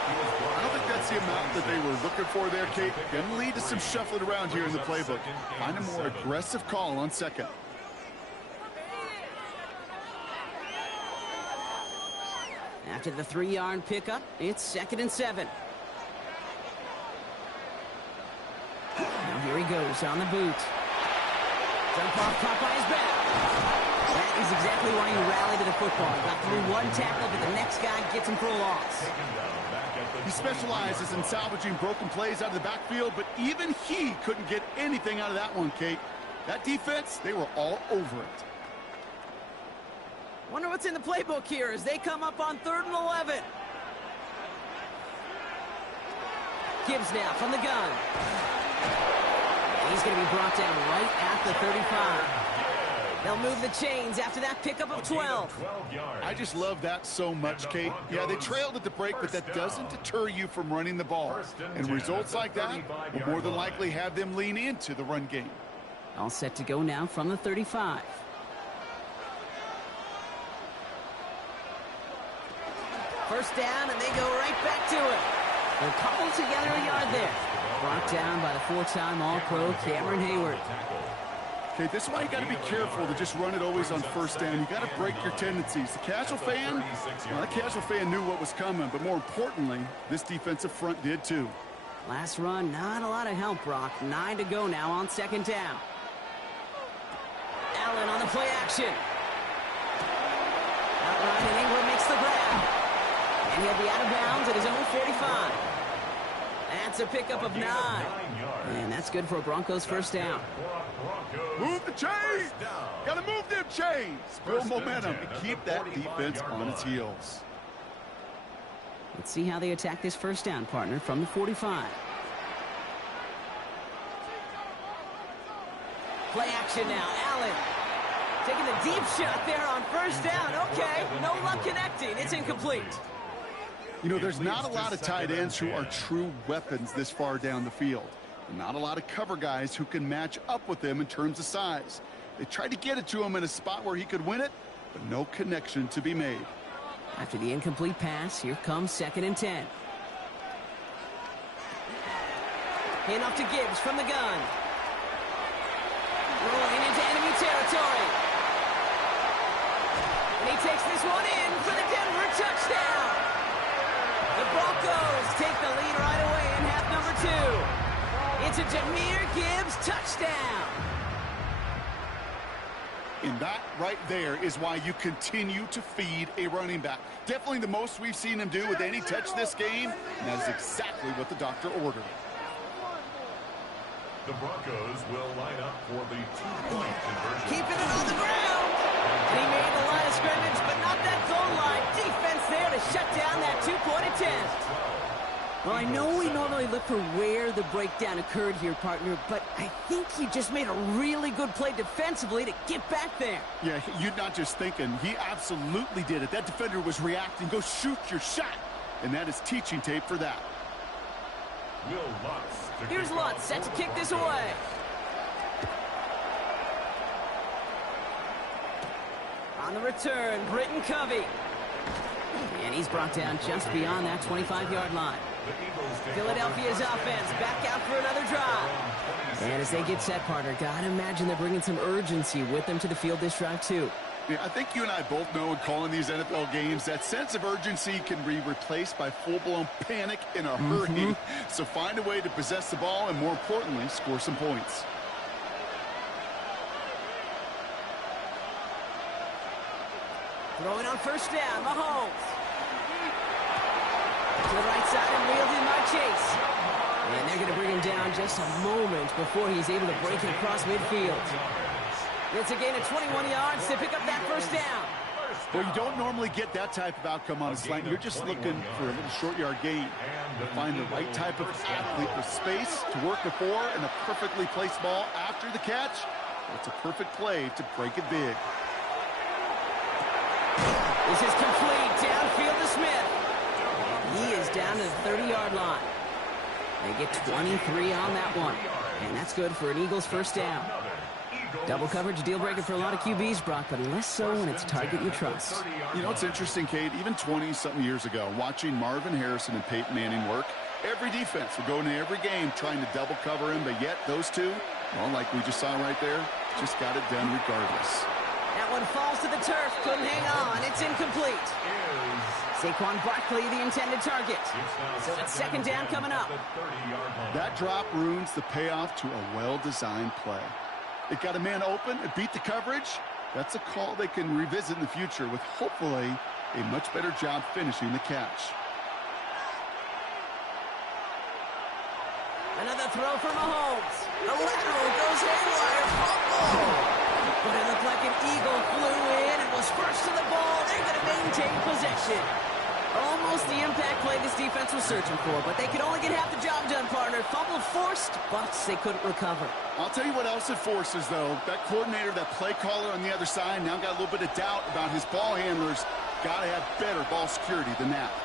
I don't think that's the amount that they were looking for there, Kate. Going to lead to some shuffling around here in the playbook. Find a more aggressive call on 2nd. After the 3-yard pickup, it's 2nd and 7. Now here he goes on the boot. Jump off, caught by his back. That is exactly why you rally to the football. Got through one tackle, but the next guy gets him for a loss. He specializes in salvaging broken plays out of the backfield, but even he couldn't get anything out of that one, Kate. That defense, they were all over it. Wonder what's in the playbook here as they come up on 3rd and 11. Gibbs now from the gun. And he's going to be brought down right at the 35. They'll move the chains after that pickup of 12. I just love that so much, Kate. Yeah, they trailed at the break, but that doesn't deter you from running the ball. And results like that will more than likely have them lean into the run game. All set to go now from the 35. First down, and they go right back to it. They'll cobble together a yard there. Brought down by the 4-time All-Pro Cameron Hayward. Okay, this is why you got to be careful to just run it always on first down. You got to break your tendencies. The casual fan, well, that casual fan knew what was coming, but more importantly, this defensive front did too. Last run, not a lot of help, Brock. 9 to go now on 2nd down. Allen on the play action. Outright, and Ingram makes the grab. And he'll be out of bounds at his own 45. That's a pickup of 9. And that's good for a Broncos first down. Move the chains! Got to move them chains! Build momentum and keep that defense on its heels. Let's see how they attack this first down, partner, from the 45. Play action now. Allen taking the deep shot there on first down. Okay, no luck connecting. It's incomplete. You know, there's not a lot of tight ends who are true weapons this far down the field. Not a lot of cover guys who can match up with them in terms of size. They tried to get it to him in a spot where he could win it, but no connection to be made. After the incomplete pass, here comes 2nd and 10. Handoff to Gibbs from the gun. Rolling into enemy territory. And he takes this one in for the Denver touchdown. The Broncos take the lead right away in half number 2. It's a Jahmyr Gibbs touchdown. And that right there is why you continue to feed a running back. Definitely the most we've seen him do with any touch this game, and that is exactly what the doctor ordered. The Broncos will line up for the 2-point conversion. Keeping it on the ground. And he made the line of scrimmage, but not that goal line. Defense there to shut down that 2-point attempt. Well, I know we normally look for where the breakdown occurred here, partner, but I think he just made a really good play defensively to get back there. Yeah, you're not just thinking. He absolutely did it. That defender was reacting. Go shoot your shot. And that is teaching tape for that. Will Lutz. Here's Lutz set to kick this away. On the return, Britton Covey. And he's brought down just beyond that 25-yard line. Philadelphia's offense back out for another drive. And as they get set, partner, gotta imagine they're bringing some urgency with them to the field this drive, too. Yeah, I think you and I both know in calling these NFL games that sense of urgency can be replaced by full-blown panic in a hurry. So find a way to possess the ball and, more importantly, score some points. Throwing on first down, Mahomes. To the right side and reeled in by Chase. And they're going to bring him down just a moment before he's able to break it across midfield. It's a gain of 21 yards to pick up that first down. Well, you don't normally get that type of outcome on a slant. You're just looking for a little short yard gain. To find the right type of athlete with space to work before and a perfectly placed ball after the catch. It's a perfect play to break it big. This is complete. Downfield to Smith. He is down to the 30-yard line. They get 23 on that one. And that's good for an Eagles first down. Double coverage, deal breaker for a lot of QBs, Brock, but less so when it's target you trust. You know, it's interesting, Kate, even 20-something years ago, watching Marvin Harrison and Peyton Manning work, every defense would go into every game trying to double cover him, but yet those two, well, like we just saw right there, just got it done regardless. That one falls to the turf, couldn't hang on, it's incomplete. Saquon Barkley, the intended target. So it's second down coming up. That drop ruins the payoff to a well-designed play. It got a man open, it beat the coverage, That's a call they can revisit in the future with hopefully a much better job finishing the catch. Another throw for Mahomes. The lateral goes haywire. Fumble! But it looked like an eagle flew in and was first to the ball. They're going to maintain possession. Almost the impact play this defense was searching for, but they could only get half the job done, partner. Fumble forced, but they couldn't recover. I'll tell you what else it forces, though. That coordinator, that play caller on the other side, now got a little bit of doubt about his ball handlers. Got to have better ball security than that.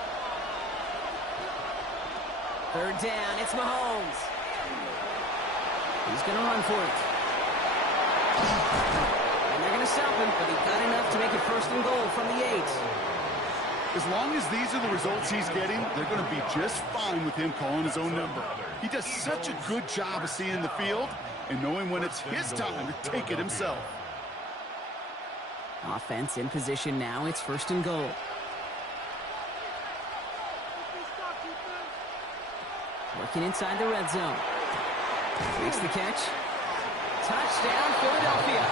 Third down, it's Mahomes. He's going to run for it. And they're going to stop him, but he got enough to make it first and goal from the 8. As long as these are the results he's getting, they're going to be just fine with him calling his own number. He does such a good job of seeing the field and knowing when it's his time to take it himself. Offense in position now. It's first and goal. Working inside the red zone. Makes the catch. Touchdown, Philadelphia.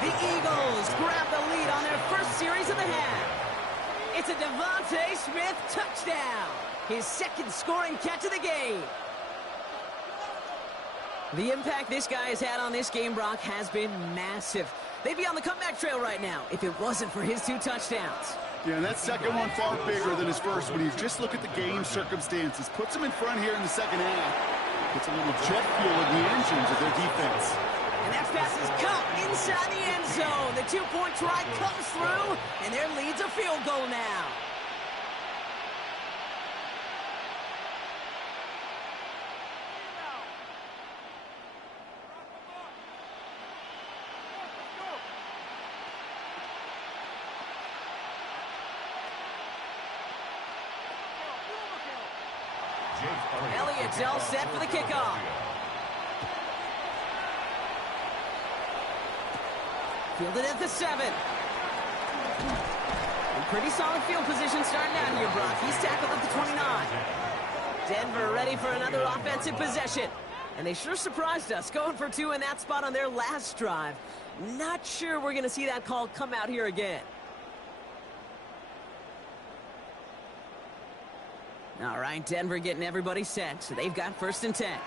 The Eagles grab the lead on their first series of the half. It's a Devontae Smith touchdown. His second scoring catch of the game. The impact this guy has had on this game, Brock, has been massive. They'd be on the comeback trail right now if it wasn't for his 2 touchdowns. Yeah, and that second one far bigger than his first when you just look at the game circumstances. Puts him in front here in the second half. Puts a little jet fuel in the engines of their defense. And that pass is caught inside the end zone. The 2-point try comes through, and their lead's a field goal now. Elliott's all set for the kickoff. Fielded at the 7. And pretty solid field position starting out here, Brock. He's tackled at the 29. Denver ready for another offensive possession. And they sure surprised us, going for 2 in that spot on their last drive. Not sure we're going to see that call come out here again. All right, Denver getting everybody set, so they've got first and 10.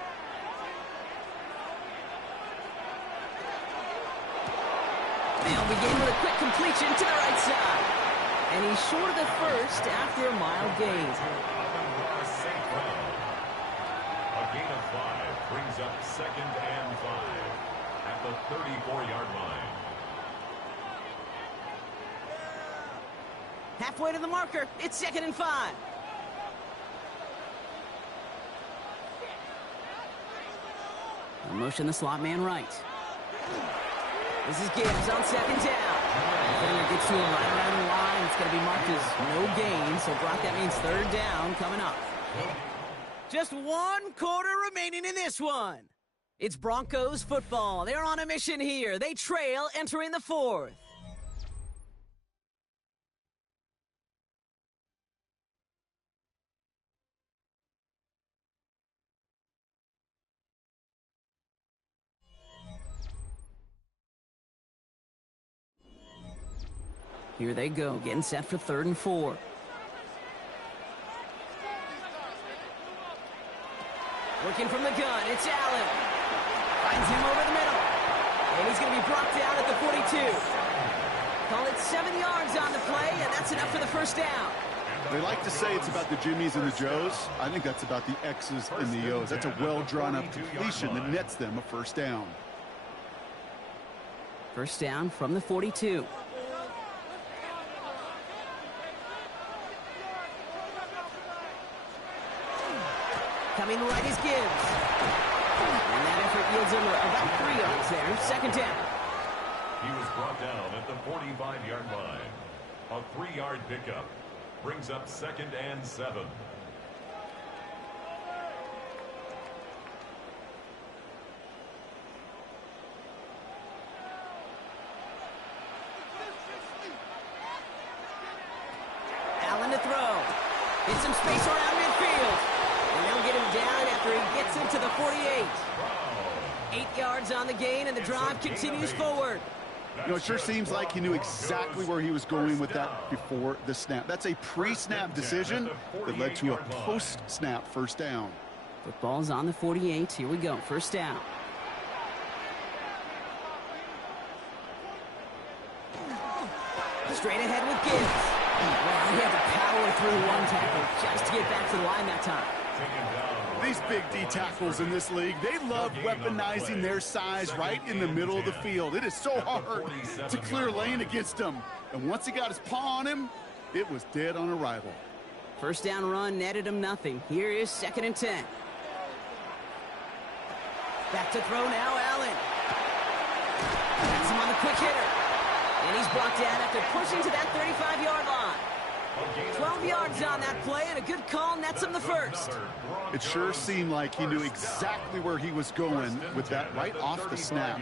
They'll begin with a quick completion to the right side. And he's short of the first after a mild gain. A gain of 5 brings up second and 5 at the 34-yard line. Halfway to the marker, it's second and 5. Motion the slot man right. This is Gibbs on second down. Defender gets to him right around the line. It's going to be marked as no gain. So, Brock, that means third down coming up. Just 1 quarter remaining in this one. It's Broncos football. They're on a mission here. They trail entering the 4th. Here they go, getting set for 3rd and 4. Working from the gun, it's Allen. Finds him over the middle. And he's going to be brought down at the 42. Call it 7 yards on the play, and that's enough for the first down. They like to say it's about the Jimmies and the Joes. I think that's about the X's and the O's. That's a well-drawn-up completion that nets them a first down. First down from the 42. Coming right is Gibbs. And that effort yields him about 3 yards there. Second down. He was brought down at the 45-yard line. A 3-yard pickup brings up second and 7. Allen to throw. Get some space around midfield. And they'll get him down after he gets into the 48. 8 yards on the gain, and the drive continues forward. You know, it sure seems like he knew exactly where he was going with that before the snap. That's a pre-snap decision that led to a post-snap first down. Football's on the 48. Here we go. First down. Straight ahead with Gibbs. Well, he had to power through one tackle just to get back to the line that time. These big D tackles in this league, they love weaponizing their size right in the middle of the field. It is so hard to clear lane against them. And once he got his paw on him, it was dead on arrival. First down run netted him nothing. Here is 2nd and 10. Back to throw now, Allen. That's him on the quick hitter. And he's brought down after pushing to that 35-yard line. 12 yards on that play, and a good call nets him the first. It sure seemed like he knew exactly where he was going with that right off the snap.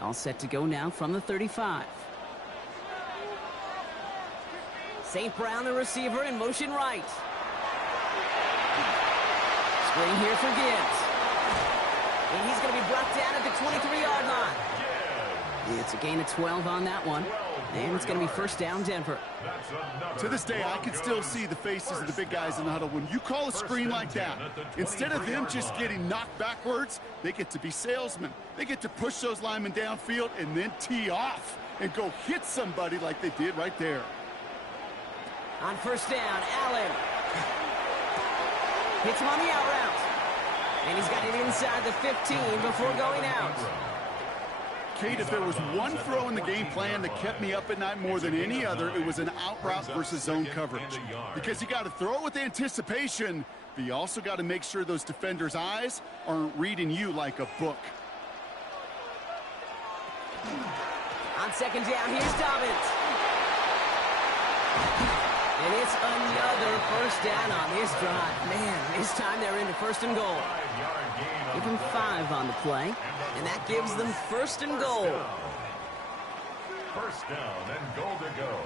All set to go now from the 35. St. Brown, the receiver, in motion right. Screen here for Gibbs. And he's going to be brought down at the 23-yard line. It's a gain of 12 on that one. And it's going to be first down, Denver. To this day, I can still see the faces of the big guys in the huddle. When you call a screen like that, instead of them just getting knocked backwards, they get to be salesmen. They get to push those linemen downfield and then tee off and go hit somebody like they did right there. On first down, Allen. Hits him on the out route. And he's got it inside the 15 before going out. Kate, if there was one throw in the game plan that kept me up at night more than any other, it was an out route versus zone coverage. Because you got to throw it with anticipation, but you also got to make sure those defenders' eyes aren't reading you like a book. On second down, here's Dobbins. And it's another first down on this drive. Man, this time they're into first and goal. Give them 5 on the play, and that gives them first and goal. First down and goal to go.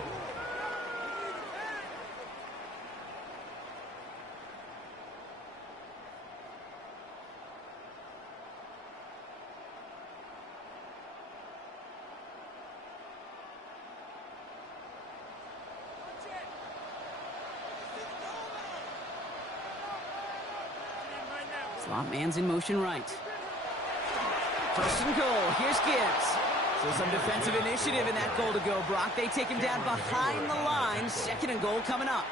Slot man's in motion right. First and goal. Here's Gibbs. So some defensive initiative in that goal to go, Brock. They take him down behind the line. Second and goal coming up.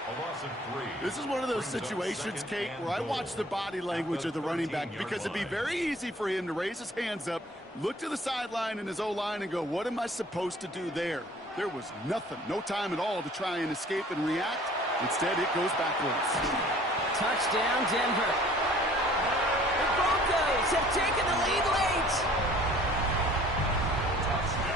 This is one of those situations, Kate, where I watch the body language of the running back because it'd be very easy for him to raise his hands up, look to the sideline in his O-line and go, what am I supposed to do there? There was nothing, no time at all to try and escape and react. Instead, it goes backwards. Touchdown, Denver. Have taken the lead late.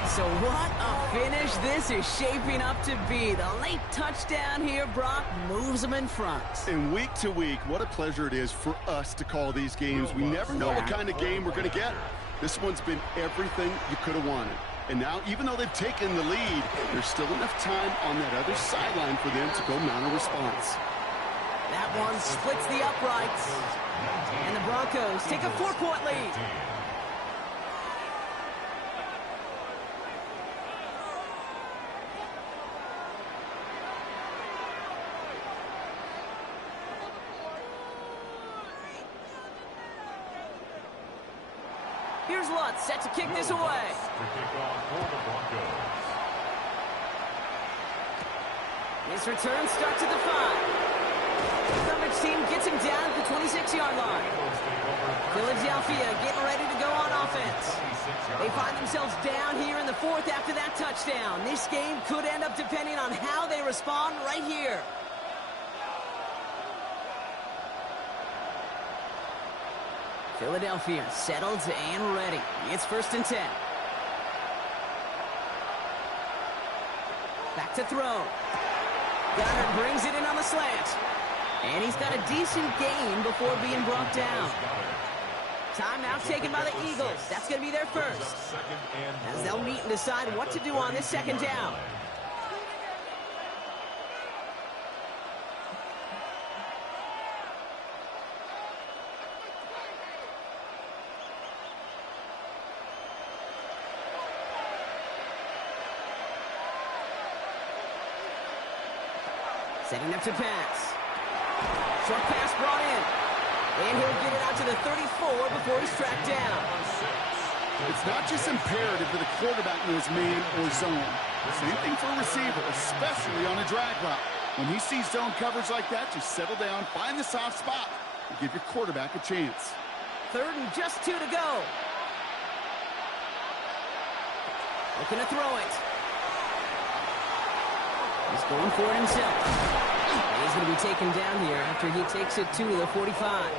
So what a finish this is shaping up to be. The late touchdown here, Brock, moves them in front. And week to week, what a pleasure it is for us to call these games. We never know what kind of game we're going to get. This one's been everything you could have wanted. And now, even though they've taken the lead, there's still enough time on that other sideline for them to go mount a response. That one splits the uprights. And the Broncos take a 4-point lead. Here's Lutz set to kick this away. His return starts at the 5. The coverage team gets him down at the 26-yard line. Philadelphia getting ready to go on offense. They find themselves down here in the 4th after that touchdown. This game could end up depending on how they respond right here. Philadelphia settled and ready. It's 1st and 10. Back to throw. Goddard brings it in on the slant. And he's got a decent gain before being brought down. Timeout taken by the Eagles. That's going to be their first. As they'll meet and decide what to do on this second down. Setting up to pass. Short pass brought in. And he'll get it out to the 34 before he's tracked down. It's not just imperative that a quarterback knows man or zone. Same thing for a receiver, especially on a drag route. When he sees zone coverage like that, just settle down, find the soft spot, and give your quarterback a chance. 3rd and just 2 to go. Looking to throw it. He's going for it himself. And he's going to be taken down here after he takes it to the 45.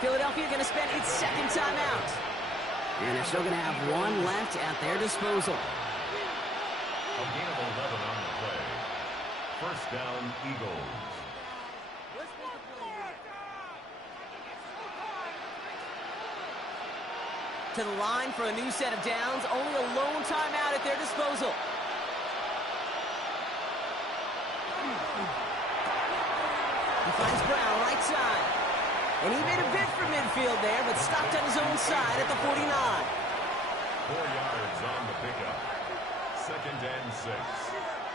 Philadelphia going to spend its 2nd timeout. And they're still going to have 1 left at their disposal. A gain of 11 on the play. First down, Eagles. To the line for a new set of downs. Only a lone timeout at their disposal. He finds Brown right side. And he made a bid for midfield there, but stopped on his own side at the 49. 4 yards on the pickup. 2nd and 6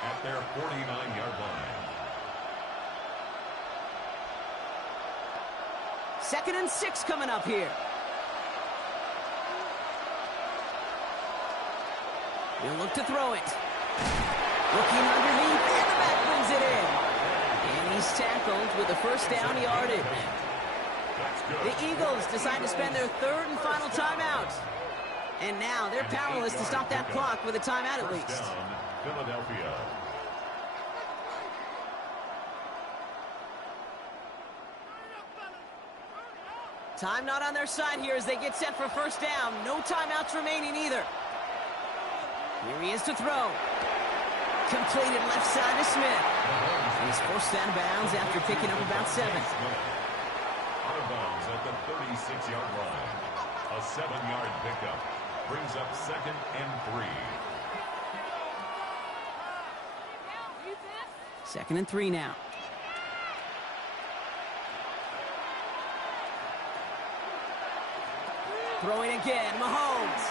at their 49-yard line. 2nd and 6 coming up here. He'll look to throw it. Looking underneath, and the back brings it in. And he's tackled with a first down yardage. The Eagles decide to spend their 3rd and final timeout. And now they're powerless to stop that clock with a timeout at least. First down, Philadelphia. Time not on their side here as they get set for first down. No timeouts remaining either. Here he is to throw. Completed left side to Smith. And he's forced out of bounds after picking up about 7. Out of bounds at the 36-yard line. A 7-yard pickup. Brings up 2nd and 3. 2nd and 3 now. Throwing again, Mahomes.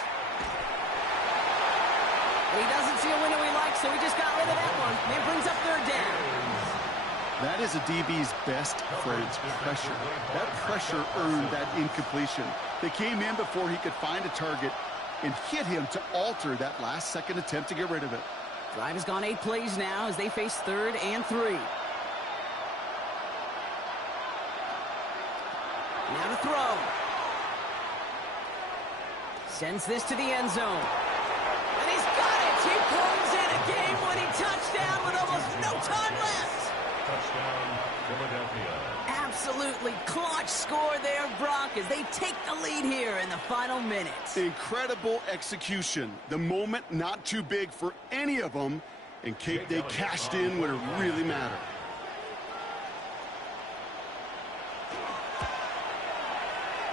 He doesn't see a window he likes, so he just got rid of that one. And brings up 3rd down. That is a DB's best friend, pressure. That pressure earned that incompletion. They came in before he could find a target and hit him to alter that last-second attempt to get rid of it. Drive has gone 8 plays now as they face 3rd and 3. Now to throw. Sends this to the end zone. And he's got it! He pulls in a game-winning touchdown with almost no time left! Touchdown, Philadelphia. Absolutely clutch score there, Brock, as they take the lead here in the final minutes. Incredible execution. The moment not too big for any of them, and they cashed in when it really mattered.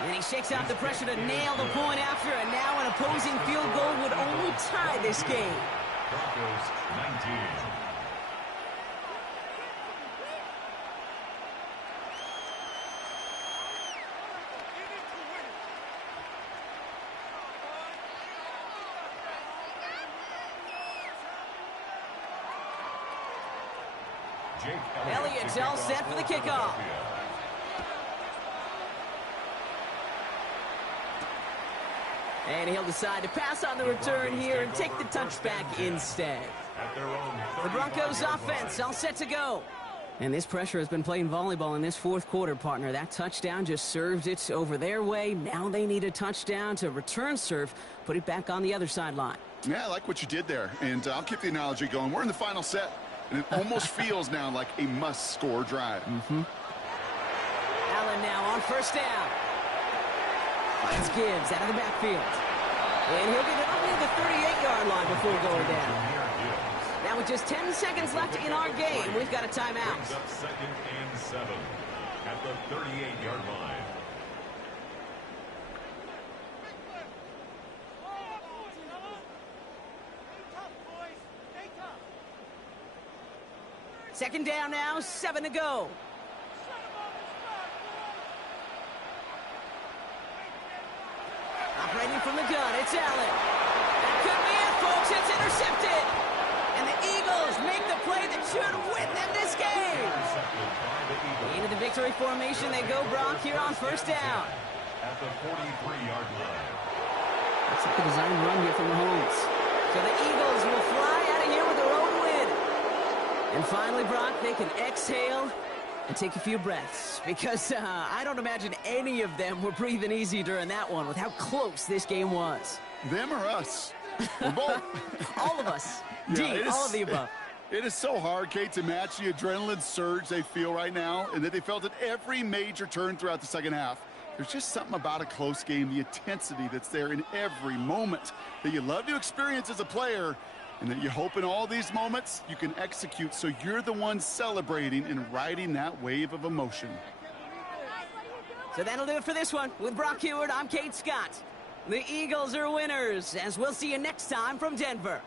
And he shakes out the pressure to nail the point after, and now an opposing field goal would only tie this game. Broncos 19. Elliott's all set for the kickoff. And he'll decide to pass on the return here and take the touchback instead. The Broncos offense all set to go. And this pressure has been playing volleyball in this 4th quarter, partner. That touchdown just served it over their way. Now they need a touchdown to return serve, put it back on the other sideline. Yeah, I like what you did there. And I'll keep the analogy going. We're in the final set, and it almost feels now like a must-score drive. Allen now on first down. Finds Gibbs out of the backfield. And he'll get it up near the 38-yard line before going down. Now with just 10 seconds left in our game, we've got a timeout. Brings up 2nd and 7 at the 38-yard line. Second down now, 7 to go. Operating from the gun, it's Allen. That could be it, folks. It's intercepted. And the Eagles Eagles make the play that should win them this game. Into the victory formation they go, Brock, here on first down. At the 43-yard line. Looks like a design run here from Mahomes. So the Eagles will fly out of here with their own win. And finally, Brock, they can exhale and take a few breaths, because I don't imagine any of them were breathing easy during that one with how close this game was. Them or us? We're both. All of us. Yeah, all of the above. It is so hard, Kate, to match the adrenaline surge they feel right now, and that they felt at every major turn throughout the second half. There's just something about a close game, the intensity that's there in every moment that you love to experience as a player, and that you hope in all these moments you can execute so you're the one celebrating and riding that wave of emotion. So that'll do it for this one. With Brock Huard, I'm Kate Scott. The Eagles are winners, as we'll see you next time from Denver.